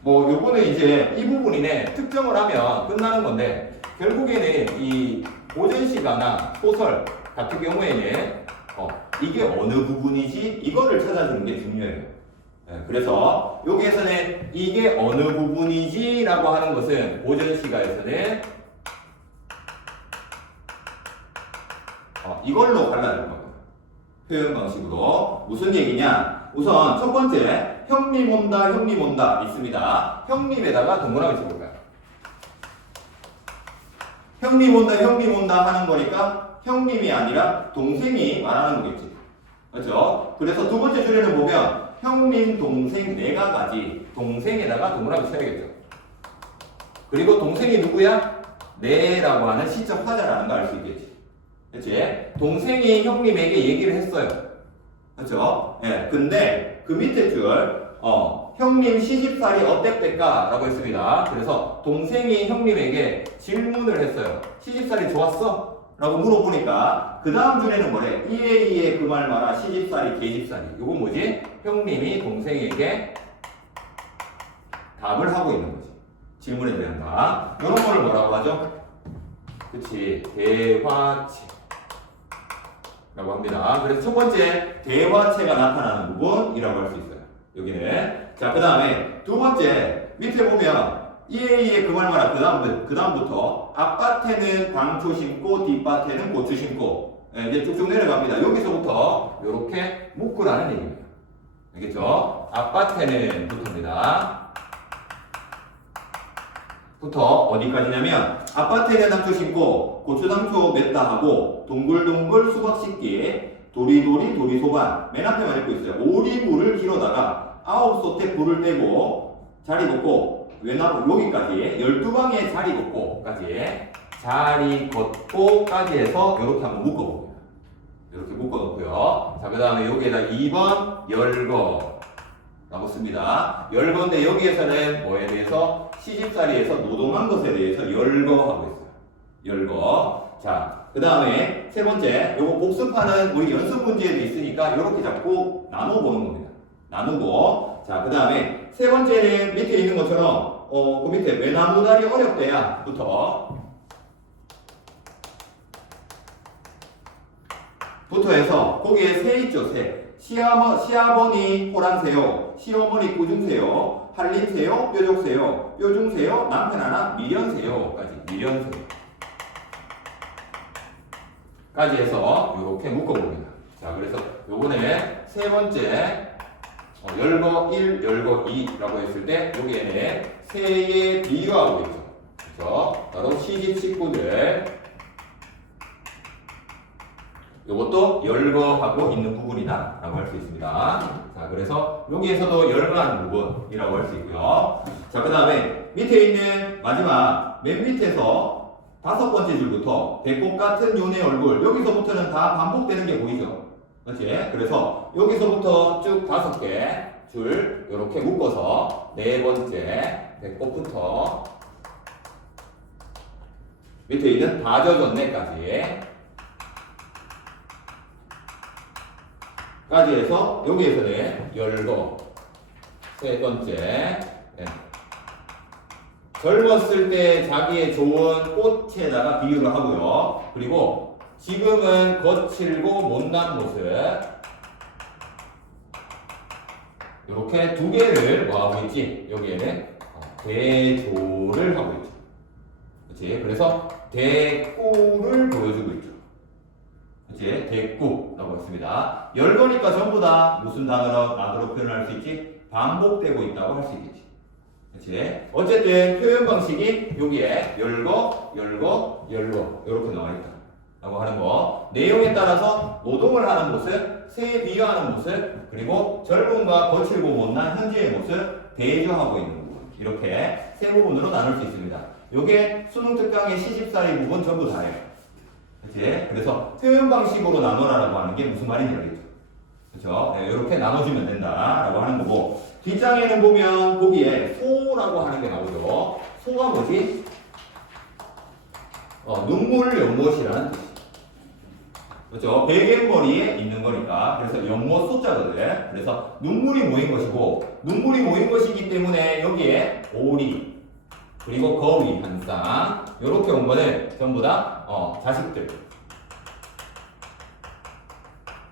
뭐 요거는 이제 이 부분이네 특정을 하면 끝나는 건데 결국에는 이 고전시가나 소설 같은 경우에는 이게 어느 부분이지 이거를 찾아주는 게 중요해요. 네, 그래서 여기에서는 이게 어느 부분이지 라고 하는 것은 고전시가에서는 이걸로 갈라낼 겁니다. 표현 방식으로 무슨 얘기냐? 우선 첫 번째 형님 온다, 형님 온다 있습니다. 형님에다가 동그라미 쳐볼까요? 형님 온다, 형님 온다 하는 거니까 형님이 아니라 동생이 말하는 거겠지. 그렇죠? 그래서 두 번째 줄에는 보면 형님, 동생, 내가 가지. 동생에다가 동그라미 쳐야겠죠. 그리고 동생이 누구야? 내라고 하는 시적 화자라는 걸 알 수 있겠지. 그렇지? 동생이 형님에게 얘기를 했어요. 그렇죠? 예. 근데 그 밑에 줄 형님 시집살이 어땠을까? 라고 했습니다. 그래서 동생이 형님에게 질문을 했어요. 시집살이 좋았어? 라고 물어보니까 그 다음 줄에는 뭐래? 이에 그 말 마라 시집살이 계집살이. 이건 뭐지? 형님이 동생에게 답을 하고 있는 거지. 질문에 대한 답. 이런 거를 뭐라고 하죠? 그치, 대화체 라고 합니다. 그래서 첫 번째 대화체가 나타나는 부분이라고 할 수 있어요. 여기는. 자, 그 다음에 두 번째 밑에 보면 이에 그 말 마라 그 다음부터 앞밭에는 당초 심고 뒷밭에는 고추 심고. 네, 이제 쭉쭉 내려갑니다. 여기서부터 이렇게 묶으라는 얘기입니다. 알겠죠? 앞밭에는 붙습니다. 부터 어디까지냐면 앞밭에는 당초 심고 고추당초 맸다 하고 동글동글 수박 씻기 도리도리 도리소반 맨 앞에만 읽고 있어요. 오리물을 길어다가 9솥에 불을 떼고 자리 걷고 외나무 여기까지 12방에 자리 걷고까지 자리 걷고까지 해서 이렇게 한번 묶어봅니다. 이렇게 묶어놓고요. 자, 그 다음에 여기에다 2번 열거 라고 씁니다. 열거인데 여기에서는 뭐에 대해서 시집살이에서 노동한 것에 대해서 열거하고 있어요. 열거. 자, 그 다음에 세 번째, 요거 복습하는 우리 연습 문제에도 있으니까 이렇게 자꾸 나눠보는 겁니다. 나누고. 자, 그 다음에 세 번째는 밑에 있는 것처럼 그 밑에 외나무다리 어렵대야 부터 해서 거기에 새 있죠, 새. 시아버니 호랑새요, 시어머니 꾸중새요, 한림새요, 뾰족새요, 뾰중새요, 남편 하나 미련새요까지 미련새 까지 해서 이렇게 묶어봅니다. 자, 그래서 요거는 세 번째 열거 1, 열거 2라고 했을 때 여기에는 새에 비유하고 있죠. 그렇죠? 바로 시집 식구들 요것도 열거하고 있는 부분이다 라고 할 수 있습니다. 자, 그래서 여기에서도 열거하는 부분이라고 할 수 있고요. 자, 그 다음에 밑에 있는 마지막 맨 밑에서 5번째 줄부터 배꼽 같은 요네 얼굴 여기서부터는 다 반복되는 게 보이죠. 그렇지? 그래서 여기서부터 쭉 5개 줄 이렇게 묶어서 네 번째 배꼽부터 밑에 있는 다 젖었네까지 해서 여기에서는 열거 세 번째 네. 젊었을 때 자기의 좋은 꽃에다가 비유를 하고요. 그리고 지금은 거칠고 못난 모습 이렇게 두 개를 뭐 하고 있지? 여기에는 대조를 하고 있죠. 그렇지? 그래서 대꾸를 보여주고 있죠. 그치? 대꾸라고 했습니다. 열거니까 전부 다 무슨 단어로 표현할 수 있지? 반복되고 있다고 할 수 있겠지. 그치? 어쨌든 표현 방식이 여기에 열고 이렇게 나와 있다 라고 하는 거. 내용에 따라서 노동을 하는 모습, 새에 비유하는 모습, 그리고 젊음과 거칠고 못난 현재의 모습, 대조하고 있는 부분, 이렇게 세 부분으로 나눌 수 있습니다. 요게 수능 특강의 시집살이 부분 전부 다예요. 그치? 그래서 표현 방식으로 나눠라라고 하는 게 무슨 말인지 알겠죠? 그쵸? 네, 이렇게 나눠지면 된다라고 하는 거고, 뒷장에는 보면 거기에 소라고 하는 게 나오죠. 소가 뭐지? 눈물 연못이라는 뜻이죠. 그렇죠? 베갯머리에 있는 거니까. 그래서 연못 숫자거든. 그래서 눈물이 모인 것이고, 눈물이 모인 것이기 때문에 여기에 오리, 그리고 거위 한 쌍, 요렇게 온 거는 전부 다 자식들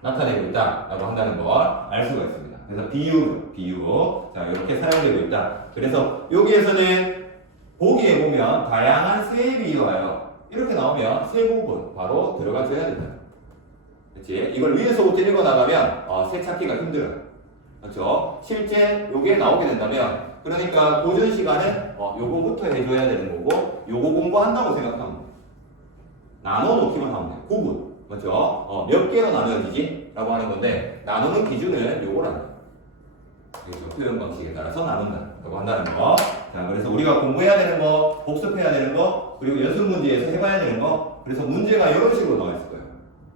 나타내고 있다라고 한다는 걸 알 수가 있습니다. 그래서 비유. 자, 이렇게 사용되고 있다. 그래서 여기에서는 보기에 보면 다양한 새에 비유하여 이렇게 나오면 새 부분 바로 들어가 줘야 된다. 그렇지? 이걸 위에서부터 읽어 나가면 새 찾기가 힘들어요. 그렇죠? 실제 요게 나오게 된다면, 그러니까 고전 시간은 요거부터 해줘야 되는 거고, 요거 공부한다고 생각하면 돼요. 나눠 놓기만 하면 돼요. 구분. 그렇죠? 몇 개로 나눠지지? 라고 하는 건데, 나누는 기준은 요거라는 거예요. 그렇죠? 표현 방식에 따라서 나눈다라고 한다는 거. 자, 그래서 우리가 공부해야 되는 거, 복습해야 되는 거, 그리고 연습 문제에서 해봐야 되는 거, 그래서 문제가 이런 식으로 나와 있을 거예요.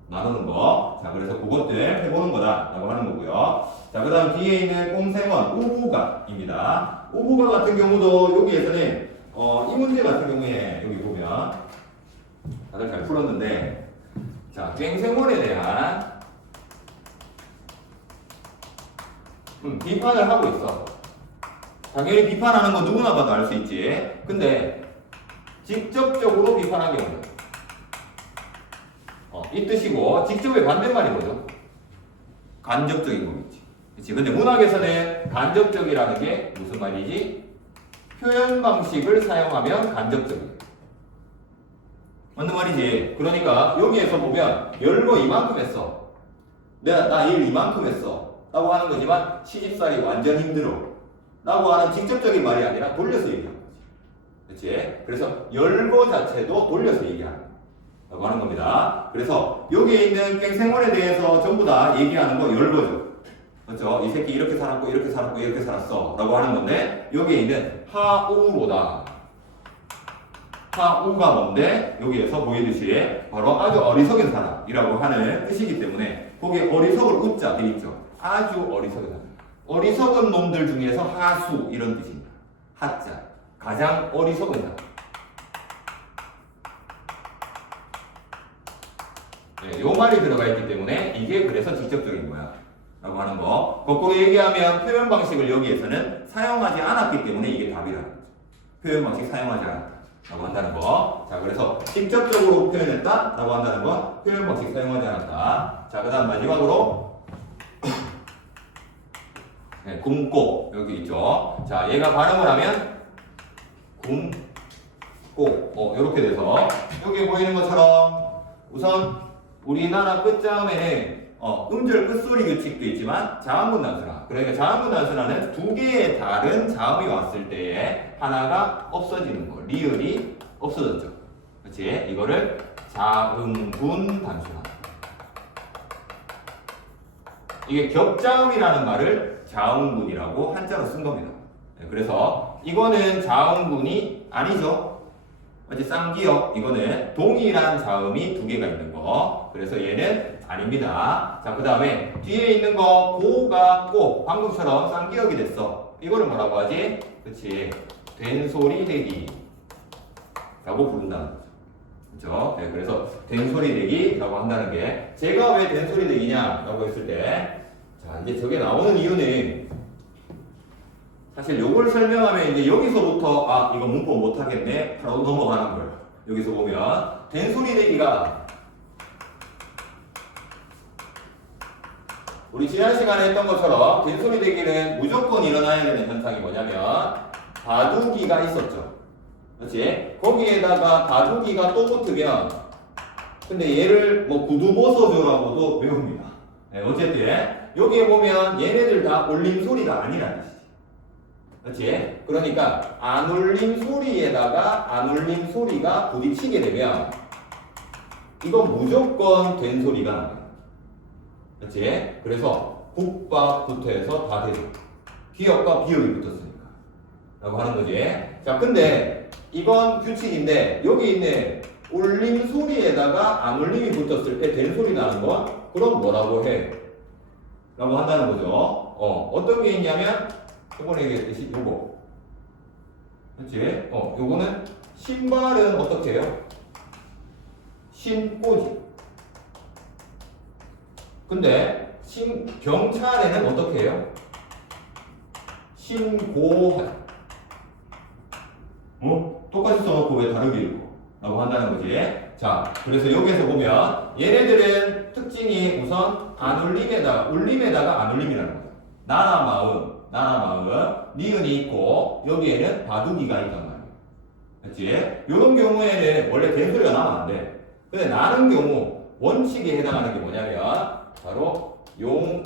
나누는 거. 자, 그래서 그것들 해보는 거다라고 하는 거고요. 자, 그 다음 뒤에 있는 꽁생원, 우부가입니다. 우부가 같은 경우도 여기에서는, 이 문제 같은 경우에 여기 보면, 다들 잘 풀었는데, 자, 꽹생원에 대한 비판을 하고 있어. 당연히 비판하는 거 누구나 봐도 알 수 있지. 근데 직접적으로 비판한 경우는 이 뜻이고, 직접의 반대말이 뭐죠? 간접적인 거겠지. 그치? 근데 문학에서는 간접적이라는 게 무슨 말이지? 표현 방식을 사용하면 간접적이야. 맞는 말이지. 그러니까 여기에서 보면 열고 이만큼 했어. 나 일 이만큼 했어. 라고 하는 거지만 시집살이 완전 힘들어. 라고 하는 직접적인 말이 아니라 돌려서 얘기하는 거지. 그치? 그래서 열고 자체도 돌려서 얘기하는 거야. 라고 하는 겁니다. 그래서 여기에 있는 꽹생원에 대해서 전부 다 얘기하는 거 열거죠. 그렇죠? 이 새끼 이렇게 살았고 이렇게 살았고 이렇게 살았어 라고 하는 건데, 여기에 있는 하우로다. 하우가 뭔데? 여기에서 보이듯이 바로 아주 어리석은 사람이라고 하는 뜻이기 때문에 거기에 어리석을 우자 돼 있죠. 아주 어리석은 사람. 어리석은 놈들 중에서 하수 이런 뜻입니다. 하자. 가장 어리석은 사람. 네, 요 말이 들어가 있기 때문에 이게 그래서 직접적인 거야 라고 하는 거. 거꾸로 얘기하면 표현 방식을 여기에서는 사용하지 않았기 때문에 이게 답이라는 거죠. 표현 방식 사용하지 않았다 라고 한다는 거. 자, 그래서 직접적으로 표현했다 라고 한다는 건 표현 방식 사용하지 않았다. 자, 그 다음 마지막으로 네, 굼고 여기 있죠. 자, 얘가 발음을 하면 굼고 이렇게 돼서 여기 보이는 것처럼 우선 우리나라 끝자음에는 음절 끝소리 규칙도 있지만 자음분 단순화. 그러니까 자음분 단순화는 두 개의 다른 자음이 왔을 때에 하나가 없어지는 거. 리을이 없어졌죠. 그렇지? 이거를 자음분 단순화. 이게 겹자음이라는 말을 자음분이라고 한자로 쓴 겁니다. 그래서 이거는 자음분이 아니죠. 어제 쌍기역 이거는 동일한 자음이 두 개가 있는 거. 그래서 얘는 아닙니다. 자, 그 다음에 뒤에 있는 거 고가 꼬 방금처럼 쌍기역이 됐어. 이거를 뭐라고 하지? 그치? 된소리 대기 라고 부른다는 거죠. 그쵸? 네, 그래서 된소리 대기 라고 한다는 게, 제가 왜 된소리 대기냐 라고 했을 때, 자, 이제 저게 나오는 이유는 사실 요걸 설명하면 이제 여기서부터 이거 문법 못하겠네 바로 넘어가는 거예요. 여기서 보면 된소리 대기가 우리 지난 시간에 했던 것처럼 된소리 대기는 무조건 일어나야 되는 현상이 뭐냐면 다두기가 있었죠. 그렇지? 거기에다가 다두기가 또 붙으면, 근데 얘를 뭐 구두보소조라고도 외웁니다. 네, 어쨌든 여기에 보면 얘네들 다 올림소리가 아니라는 뜻이지. 그렇지? 그러니까 안 울림 소리에다가 안 울림 소리가 부딪히게 되면 이건 무조건 된 소리가 나요. 그렇지? 그래서 북박부터 해서 다 되죠. 기역과 비역이 붙었으니까 라고 하는 거지. 자, 근데 이건 규칙인데 여기 있네. 울림 소리에다가 안 울림이 붙었을 때 된 소리 나는 건 그럼 뭐라고 해? 라고 한다는 거죠. 어떤 게 있냐면 저번에 얘기했듯이 요거. 그렇지? 요거는 신발은 어떻게 해요? 신고지. 근데 경찰에는 어떻게 해요? 신고할. 똑같이 써놓고 왜 다르게 읽고? 라고 한다는 거지. 자, 그래서 여기에서 보면 얘네들은 특징이 우선 안 울림에다가 안 울림이라는 거죠. 나나 마음, 니은이 있고 여기에는 바둑이가 있단 말이에요. 그렇지? 이런 경우에는 원래 된 소리가 나면 안 돼. 근데 나는 경우 원칙에 해당하는 게 뭐냐면 바로 용언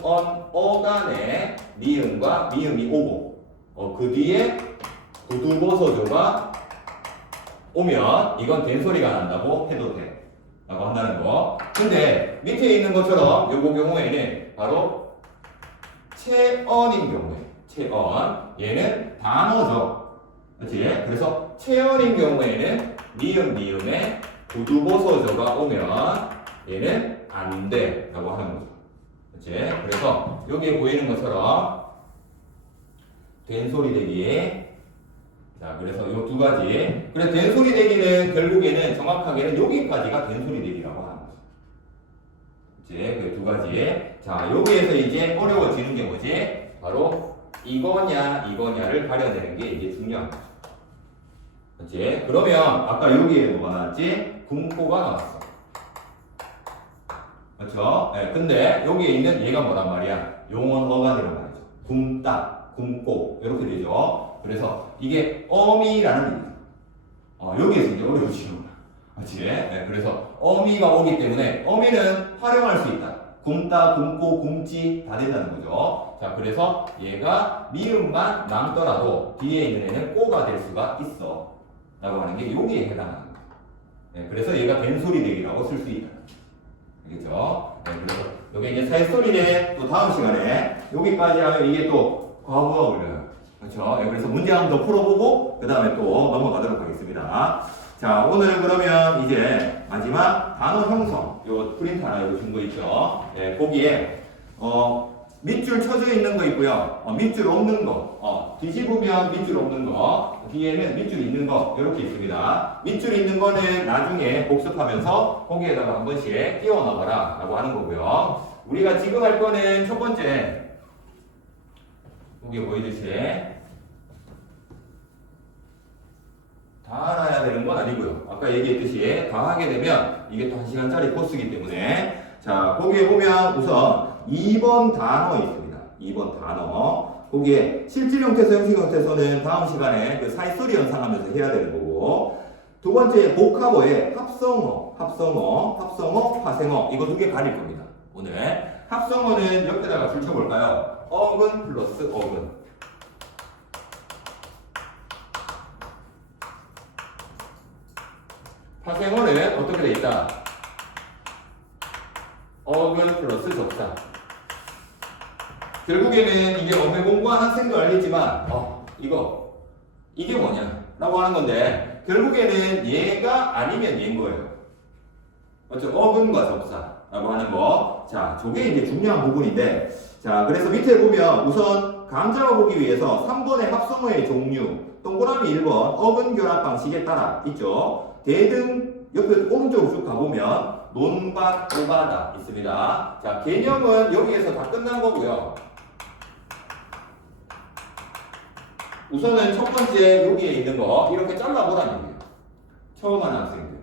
어간에 니은과 미음이 오고 그 뒤에 구두버서조가 오면 이건 된 소리가 난다고 해도 돼 라고 한다는 거. 근데 밑에 있는 것처럼 요거 경우에는 바로 체언인 경우에 체언 얘는 단어죠. 그렇지? 그래서 체언인 경우에는 미음에 구두버서조가 오면 얘는 안 돼 라고 하는 거죠. 그렇지? 그래서 여기에 보이는 것처럼 된 소리 되기. 자, 그래서 이 두 가지. 그래서 된 소리 되기는 결국에는 정확하게는 여기까지가 된 소리 되기라고 하는 거죠. 그치? 그 두 가지. 자, 여기에서 이제 어려워지는 게 뭐지? 바로 이거냐를 가려내는 게 이게 중요한 거죠. 그치? 그러면 아까 여기에 뭐가 나왔지? 군코가 나왔어. 그렇죠? 네, 근데 여기에 있는 얘가 뭐란 말이야? 용언 어간이란 말이죠. 굶다, 굶고 이렇게 되죠. 그래서 이게 어미라는 얘기죠. 여기에서 이제 어려워지는 거야. 그렇지? 네, 그래서 어미가 오기 때문에 어미는 활용할 수 있다. 굶다, 굶고, 굶지 다 된다는 거죠. 자, 그래서 얘가 미음만 남더라도 뒤에 있는 애는 꼬가 될 수가 있어. 라고 하는 게 여기에 해당하는 거예요. 네, 그래서 얘가 된 소리 되기라고 쓸 수 있다. 알겠죠? 네, 그래서 여기 이제 사회스토리는 또 다음 시간에 여기까지 하면 이게 또 과거가 올려요. 그렇죠? 네, 그래서 문제 한번 더 풀어보고 그 다음에 또 넘어가도록 하겠습니다. 자, 오늘 그러면 이제 마지막 단어 형성 요 프린트 하나 이거 준 거 있죠? 네, 거기에 밑줄 쳐져 있는 거 있고요. 밑줄 없는 거. 뒤집으면 밑줄 없는 거. 뒤에는 밑줄 있는 거. 이렇게 있습니다. 밑줄 있는 거는 나중에 복습하면서 거기에다가 한 번씩 끼워 넣어라. 라고 하는 거고요. 우리가 지금 할 거는 첫 번째. 여기 보이듯이. 다 알아야 되는 건 아니고요. 아까 얘기했듯이 다 하게 되면 이게 또 1시간짜리 코스이기 때문에. 자, 거기에 보면 우선 2번 단어 있습니다. 2번 단어. 거기에 실질 형태에서 형식 형태에서는 다음 시간에 그 사이소리 연상하면서 해야 되는 거고. 두 번째 복합어의 합성어, 파생어. 이거 두 개 가릴 겁니다. 오늘. 합성어는 옆에다가 줄쳐볼까요? 어근 플러스 어근. 파생어는 어떻게 돼 있다? 어근 플러스 접사. 결국에는 이게 원래 공부한 학생도 알겠지만 이게 뭐냐 라고 하는 건데 결국에는 얘가 아니면 얘인 거예요. 맞죠? 어근과 접사라고 하는 거. 자, 저게 이제 중요한 부분인데 자, 그래서 밑에 보면 우선 감정을 보기 위해서 3번의 합성어의 종류 동그라미 1번 어근 결합 방식에 따라 있죠. 대등 옆에 오른쪽으로 쭉 가보면 논밭, 오바다 있습니다. 자, 개념은 여기에서 다 끝난 거고요. 우선은 첫 번째 여기에 있는 거 이렇게 잘라보라는 얘기예요. 처음 하는 학생들.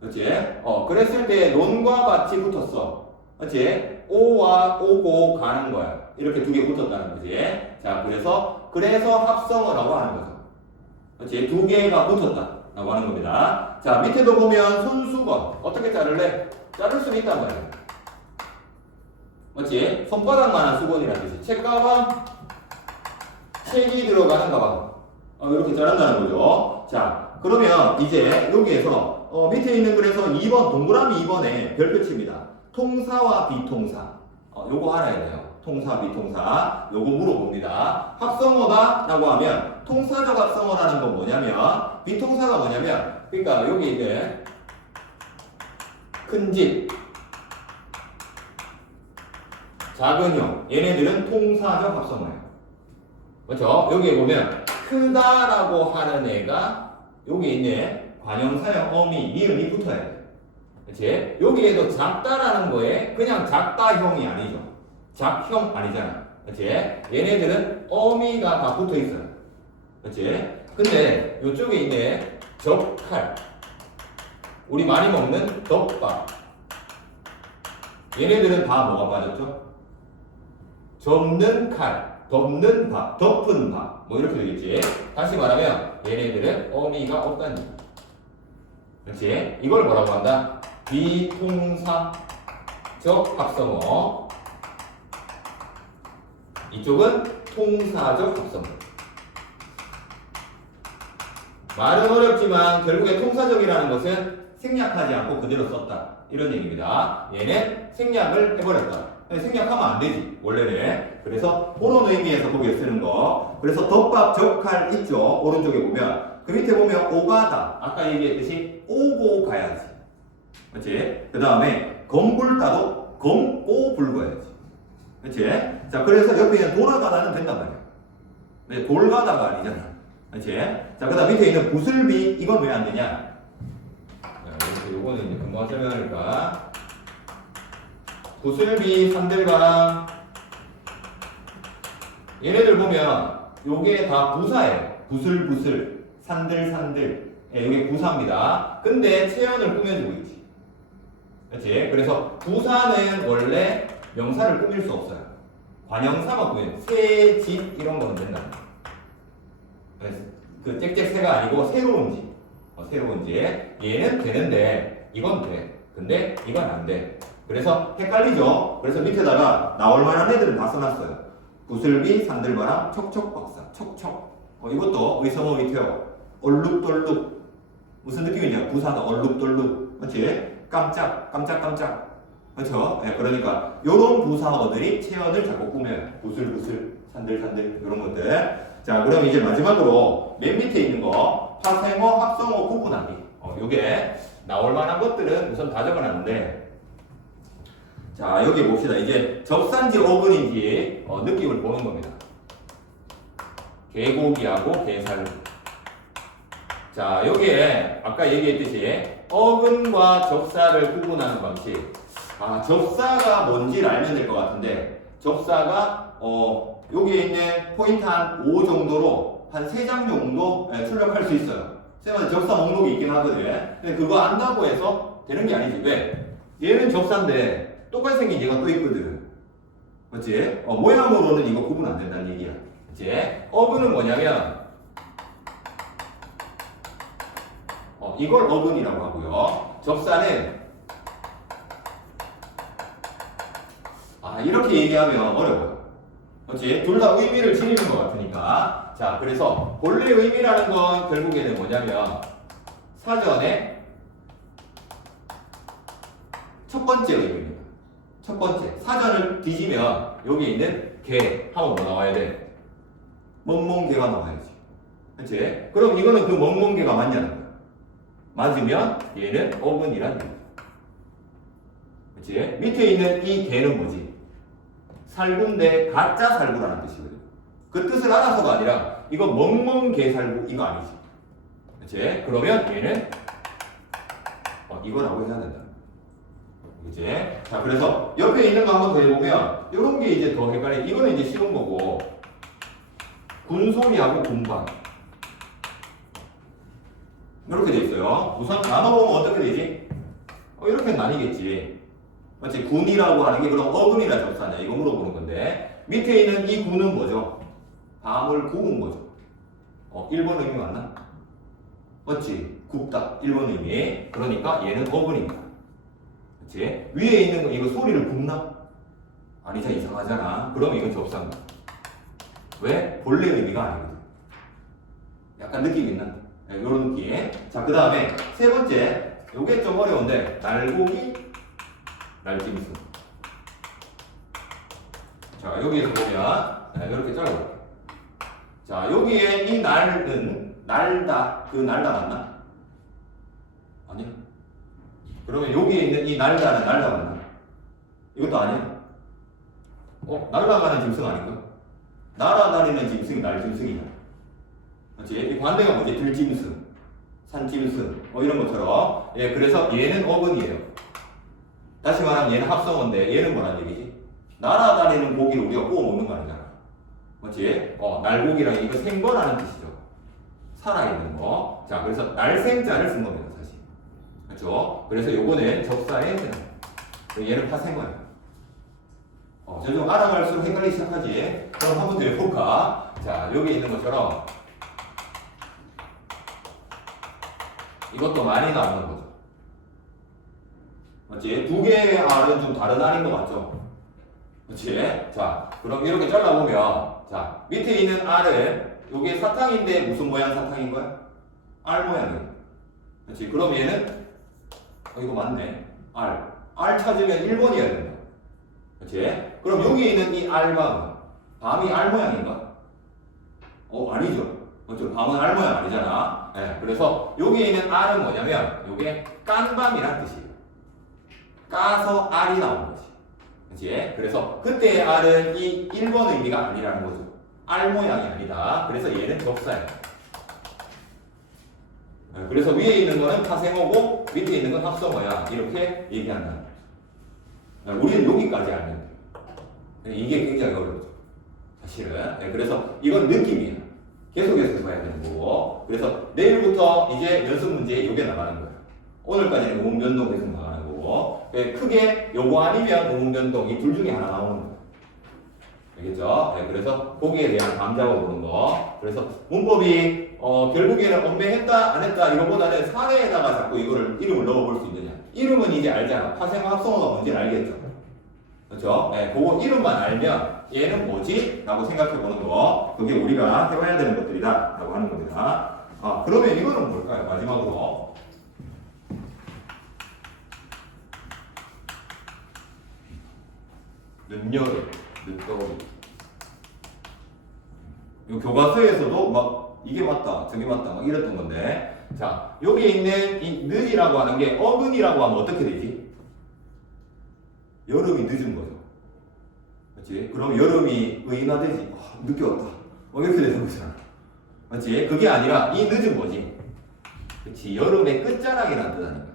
그렇지? 그랬을 때 논과 밭이 붙었어. 그렇지? 오와 오고 가는 거야. 이렇게 두 개 붙었다는 거지. 자, 그래서 합성어라고 하는 거죠. 그렇지? 두 개가 붙었다. 라고 하는 겁니다. 자, 밑에도 보면 손수건. 어떻게 자를래? 자를 수는 있단 말이에요. 맞지? 손바닥만한 수건이라는 뜻이. 책가방, 책이 들어가는 가방. 이렇게 자른다는 거죠. 자, 그러면 이제 여기에서 밑에 있는 글에서 2번, 동그라미 2번에 별표 칩니다. 통사와 비통사. 요거 알아야 돼요. 통사, 비통사. 요거 물어봅니다. 합성어다 라고 하면 통사적 합성어라는 건 뭐냐면 비통사가 뭐냐면 그러니까 여기 이제 큰 집, 작은 형. 얘네들은 통사적 합성어예요. 그렇죠? 여기에 보면 크다라고 하는 애가 여기 있는 관형사형 어미, 니은이 붙어야 돼. 그렇지? 여기에도 작다라는 거에 그냥 작다형이 아니죠. 작형 아니잖아. 그렇지? 얘네들은 어미가 다 붙어 있어요. 그렇지? 근데 이쪽에 있는 젓칼, 우리 많이 먹는 덮밥, 얘네들은 다 뭐가 빠졌죠? 접는 칼, 덮는 밥, 덮은 밥, 뭐 이렇게 되겠지. 다시 말하면 얘네들은 어미가 없다는 얘기. 그렇지? 이걸 뭐라고 한다? 비통사적 합성어. 이쪽은 통사적 합성어. 말은 어렵지만 결국에 통사적이라는 것은 생략하지 않고 그대로 썼다. 이런 얘기입니다. 얘는 생략을 해버렸다. 생략하면 안 되지, 원래는. 그래서 그런 의미에서 거기에 쓰는 거. 그래서 덮밥, 젓칼 있죠? 오른쪽에 보면. 그 밑에 보면 오가다. 아까 얘기했듯이 오고 가야지. 그렇지? 그 다음에 검불다도 검고 불고야지. 그렇지? 자, 그래서 옆에 있는 돌아가다는 된단 말이야. 근데 돌가다가 아니잖아. 그렇지? 자, 그 다음 밑에 있는 구슬비. 이건 왜 안 되냐? 요거는 이제 금방 설명하니까. 구슬비, 산들바람. 얘네들 보면 요게 다 부사예요. 구슬, 산들. 예, 요게 부사입니다. 근데 체연을 꾸며주고 있지. 그렇지? 그래서 부사는 원래 명사를 꾸밀 수 없어요. 관형사만 꾸며. 새, 집 이런 거는 된다. 그 짹짹새가 아니고 새로운 집. 새로운 집. 얘는 되는데 이건 돼. 근데 이건 안 돼. 그래서 헷갈리죠? 그래서 밑에다가 나올 만한 애들은 다 써놨어요. 구슬비, 산들바람, 척척박사, 척척. 이것도 의성어 밑에요. 얼룩덜룩. 무슨 느낌이냐? 부사다. 얼룩덜룩. 그렇지? 깜짝. 그렇죠? 네, 그러니까 요런 부사어들이 체연을 자꾸 꾸며요. 구슬, 산들 이런 것들. 자, 그럼 이제 마지막으로 맨 밑에 있는 거 파생어, 합성어 구분하기. 요게 나올 만한 것들은 우선 다 적어놨는데, 자, 여기 봅시다. 이제 접산지 어근인지 느낌을 보는 겁니다. 개고기하고 게살구. 자, 여기에 아까 얘기했듯이 어근과 접사를 구분하는 방식. 접사가 뭔지를 알면 될 것 같은데, 접사가 여기에 있는 포인트 한 5 정도로 한 3장 정도 출력할 수 있어요. 쌤한테 접사 목록이 있긴 하거든. 근데 그거 안다고 해서 되는 게 아니지. 왜? 얘는 접사인데 똑같이 생긴 얘가 또 있거든. 그렇지? 모양으로는 이거 구분 안 된다는 얘기야. 그렇지? 어근은 뭐냐면 이걸 어근이라고 하고요. 접사는 이렇게 얘기하면 어려워요. 그렇지? 둘 다 의미를 지니는 것 같으니까. 자, 그래서 본래 의미라는 건 결국에는 뭐냐면 사전에 첫 번째 의미입니다. 첫 번째. 사전을 뒤지면 여기 있는 개 하면 뭐 나와야 돼? 멍멍개가 나와야지. 그렇지? 그럼 이거는 그 멍멍개가 맞냐는 거야. 맞으면 얘는 어근이란 얘기야. 그렇지? 밑에 있는 이 개는 뭐지? 살구인데 가짜 살구라는 뜻이거든. 그 뜻을 알아서가 아니라 이거 멍멍개 살구 이거 아니지. 그렇지? 그러면 얘는 이거라고 해야 된다. 그치? 자, 그래서 옆에 있는 거 한번 더 해보면 이런 게 이제 더 헷갈려. 이거는 이제 쉬운 거고, 군소리하고 군방 이렇게 돼 있어요. 우선 나눠보면 어떻게 되지? 이렇게 나뉘겠지. 맞지? 군이라고 하는 게 그럼 어근이라 접사냐 이거 물어보는 건데, 밑에 있는 이 군은 뭐죠? 밤을 구운 거죠. 1번 의미 맞나? 맞지? 굽다 1번 의미. 그러니까 얘는 어근입니다. 그치? 위에 있는 거 이거 소리를 굽나? 아니잖아. 이상하잖아. 그럼 이건 접사입니다. 왜? 본래 의미가 아니거든. 약간 느낌 있나? 네, 요런 느낌. 자, 그 다음에 세 번째. 요게 좀 어려운데, 날고기, 날짐승. 자, 여기에서 보면, 네, 이렇게 잘라볼게요. 자, 여기에 이 날은, 날다, 그 날다 맞나? 아니야. 그러면 여기에 있는 이 날다는 날다 맞나? 이것도 아니야. 날아가는 짐승 아닌가? 날아다니는 짐승이 날짐승이냐? 그렇지? 이 반대가 뭐지? 들짐승, 산짐승, 이런 것처럼. 예, 그래서 얘는 어근이에요. 다시 말하면 얘는 합성어인데 얘는 뭐란 얘기지? 날아다니는 고기를 우리가 구워 먹는 거 아니잖아. 그렇지? 날고기랑 이거 생거라는 뜻이죠. 살아있는 거. 자, 그래서 날생자를 쓴 겁니다, 사실. 그렇죠? 그래서 요거는 접사에 해당해요. 얘는 파생어예요. 점점 알아갈수록 헷갈리기 시작하지. 그럼 한번 더 해볼까? 자, 여기 있는 것처럼 이것도 많이 나오는 거죠. 맞지? 두 개의 알은 좀 다른 알인 거 맞죠? 그렇지? 자, 그럼 이렇게 잘라보면 자, 밑에 있는 알은 이게 사탕인데 무슨 모양 사탕인 거야? 알 모양이에요. 그렇지? 그럼 얘는 이거 맞네. 알 찾으면 1번이어야 된다. 그렇지? 그럼 여기 있는 이 알밤은 밤이 알 모양인가? 아니죠. 그렇죠? 밤은 알 모양 아니잖아. 네, 그래서 여기 있는 알은 뭐냐면 이게 깐밤이란 뜻이에요. 까서 알이 나온 거지. 그렇지? 그래서 그때의 알은 이 1번 의미가 아니라는 거죠. 알 모양이 아니다. 그래서 얘는 접사예요. 네, 그래서 위에 있는 거는 파생어고 밑에 있는 건 합성어야. 이렇게 얘기한다. 네, 우리는 여기까지 알면 돼요. 이게 굉장히 어렵죠. 사실은. 네, 그래서 이건 느낌이에요. 계속해서 봐야 되는 거고. 그래서 내일부터 이제 연습 문제에 이게 나가는 거예요. 오늘까지는 음운변동 계속 나가는 거고. 크게 요거 아니면 음운변동 이 둘 중에 하나 나오는 거예요. 알겠죠? 네, 그래서 거기에 대한 감 잡아보는 거. 그래서 문법이 결국에는 엄매했다 안 했다 이거보다는 사례에다가 자꾸 이거를 이름을 넣어볼 수 있느냐. 이름은 이제 알잖아. 파생어 합성어가 뭔지는 알겠죠? 그렇죠? 네, 그거 이름만 알면 얘는 뭐지? 라고 생각해보는 거. 그게 우리가 해봐야 되는 것들이다 라고 하는 겁니다. 그러면 이거는 뭘까요? 마지막으로 늦여름, 늦더위. 이 교과서에서도 막 이게 맞다 저게 맞다 막 이랬던 건데, 자, 여기 있는 이 늦이라고 하는 게 어근이라고 하면 어떻게 되지? 여름이 늦은 거죠. 그렇지? 그럼 여름이 의인화되지. 늦게 왔다. 이렇게 되는 거잖아. 맞지? 그게 아니라 이 늦은 거지. 그렇지? 여름의 끝자락이라는 뜻 아닌가.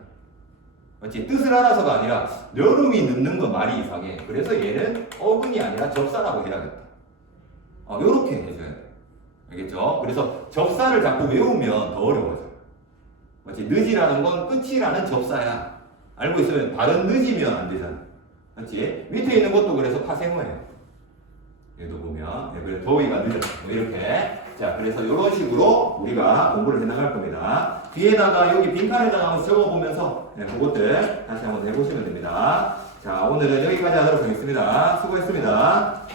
맞지? 뜻을 알아서가 아니라 여름이 늦는 건 말이 이상해. 그래서 얘는 어근이 아니라 접사라고 해야겠다. 요렇게 해줘야 돼. 알겠죠? 그래서 접사를 자꾸 외우면 더 어려워져. 맞지? 늦이라는 건 끝이라는 접사야. 알고 있으면 다른 늦이면 안 되잖아. 맞지? 밑에 있는 것도 그래서 파생어예요. 여기도 보면. 네, 그래서 더위가 늦었어. 이렇게. 자, 그래서 이런 식으로 우리가 공부를 해나갈 겁니다. 뒤에다가 여기 빈칸에다가 한번 적어보면서 네, 그것들 다시 한번 해보시면 됩니다. 자, 오늘은 여기까지 하도록 하겠습니다. 수고했습니다.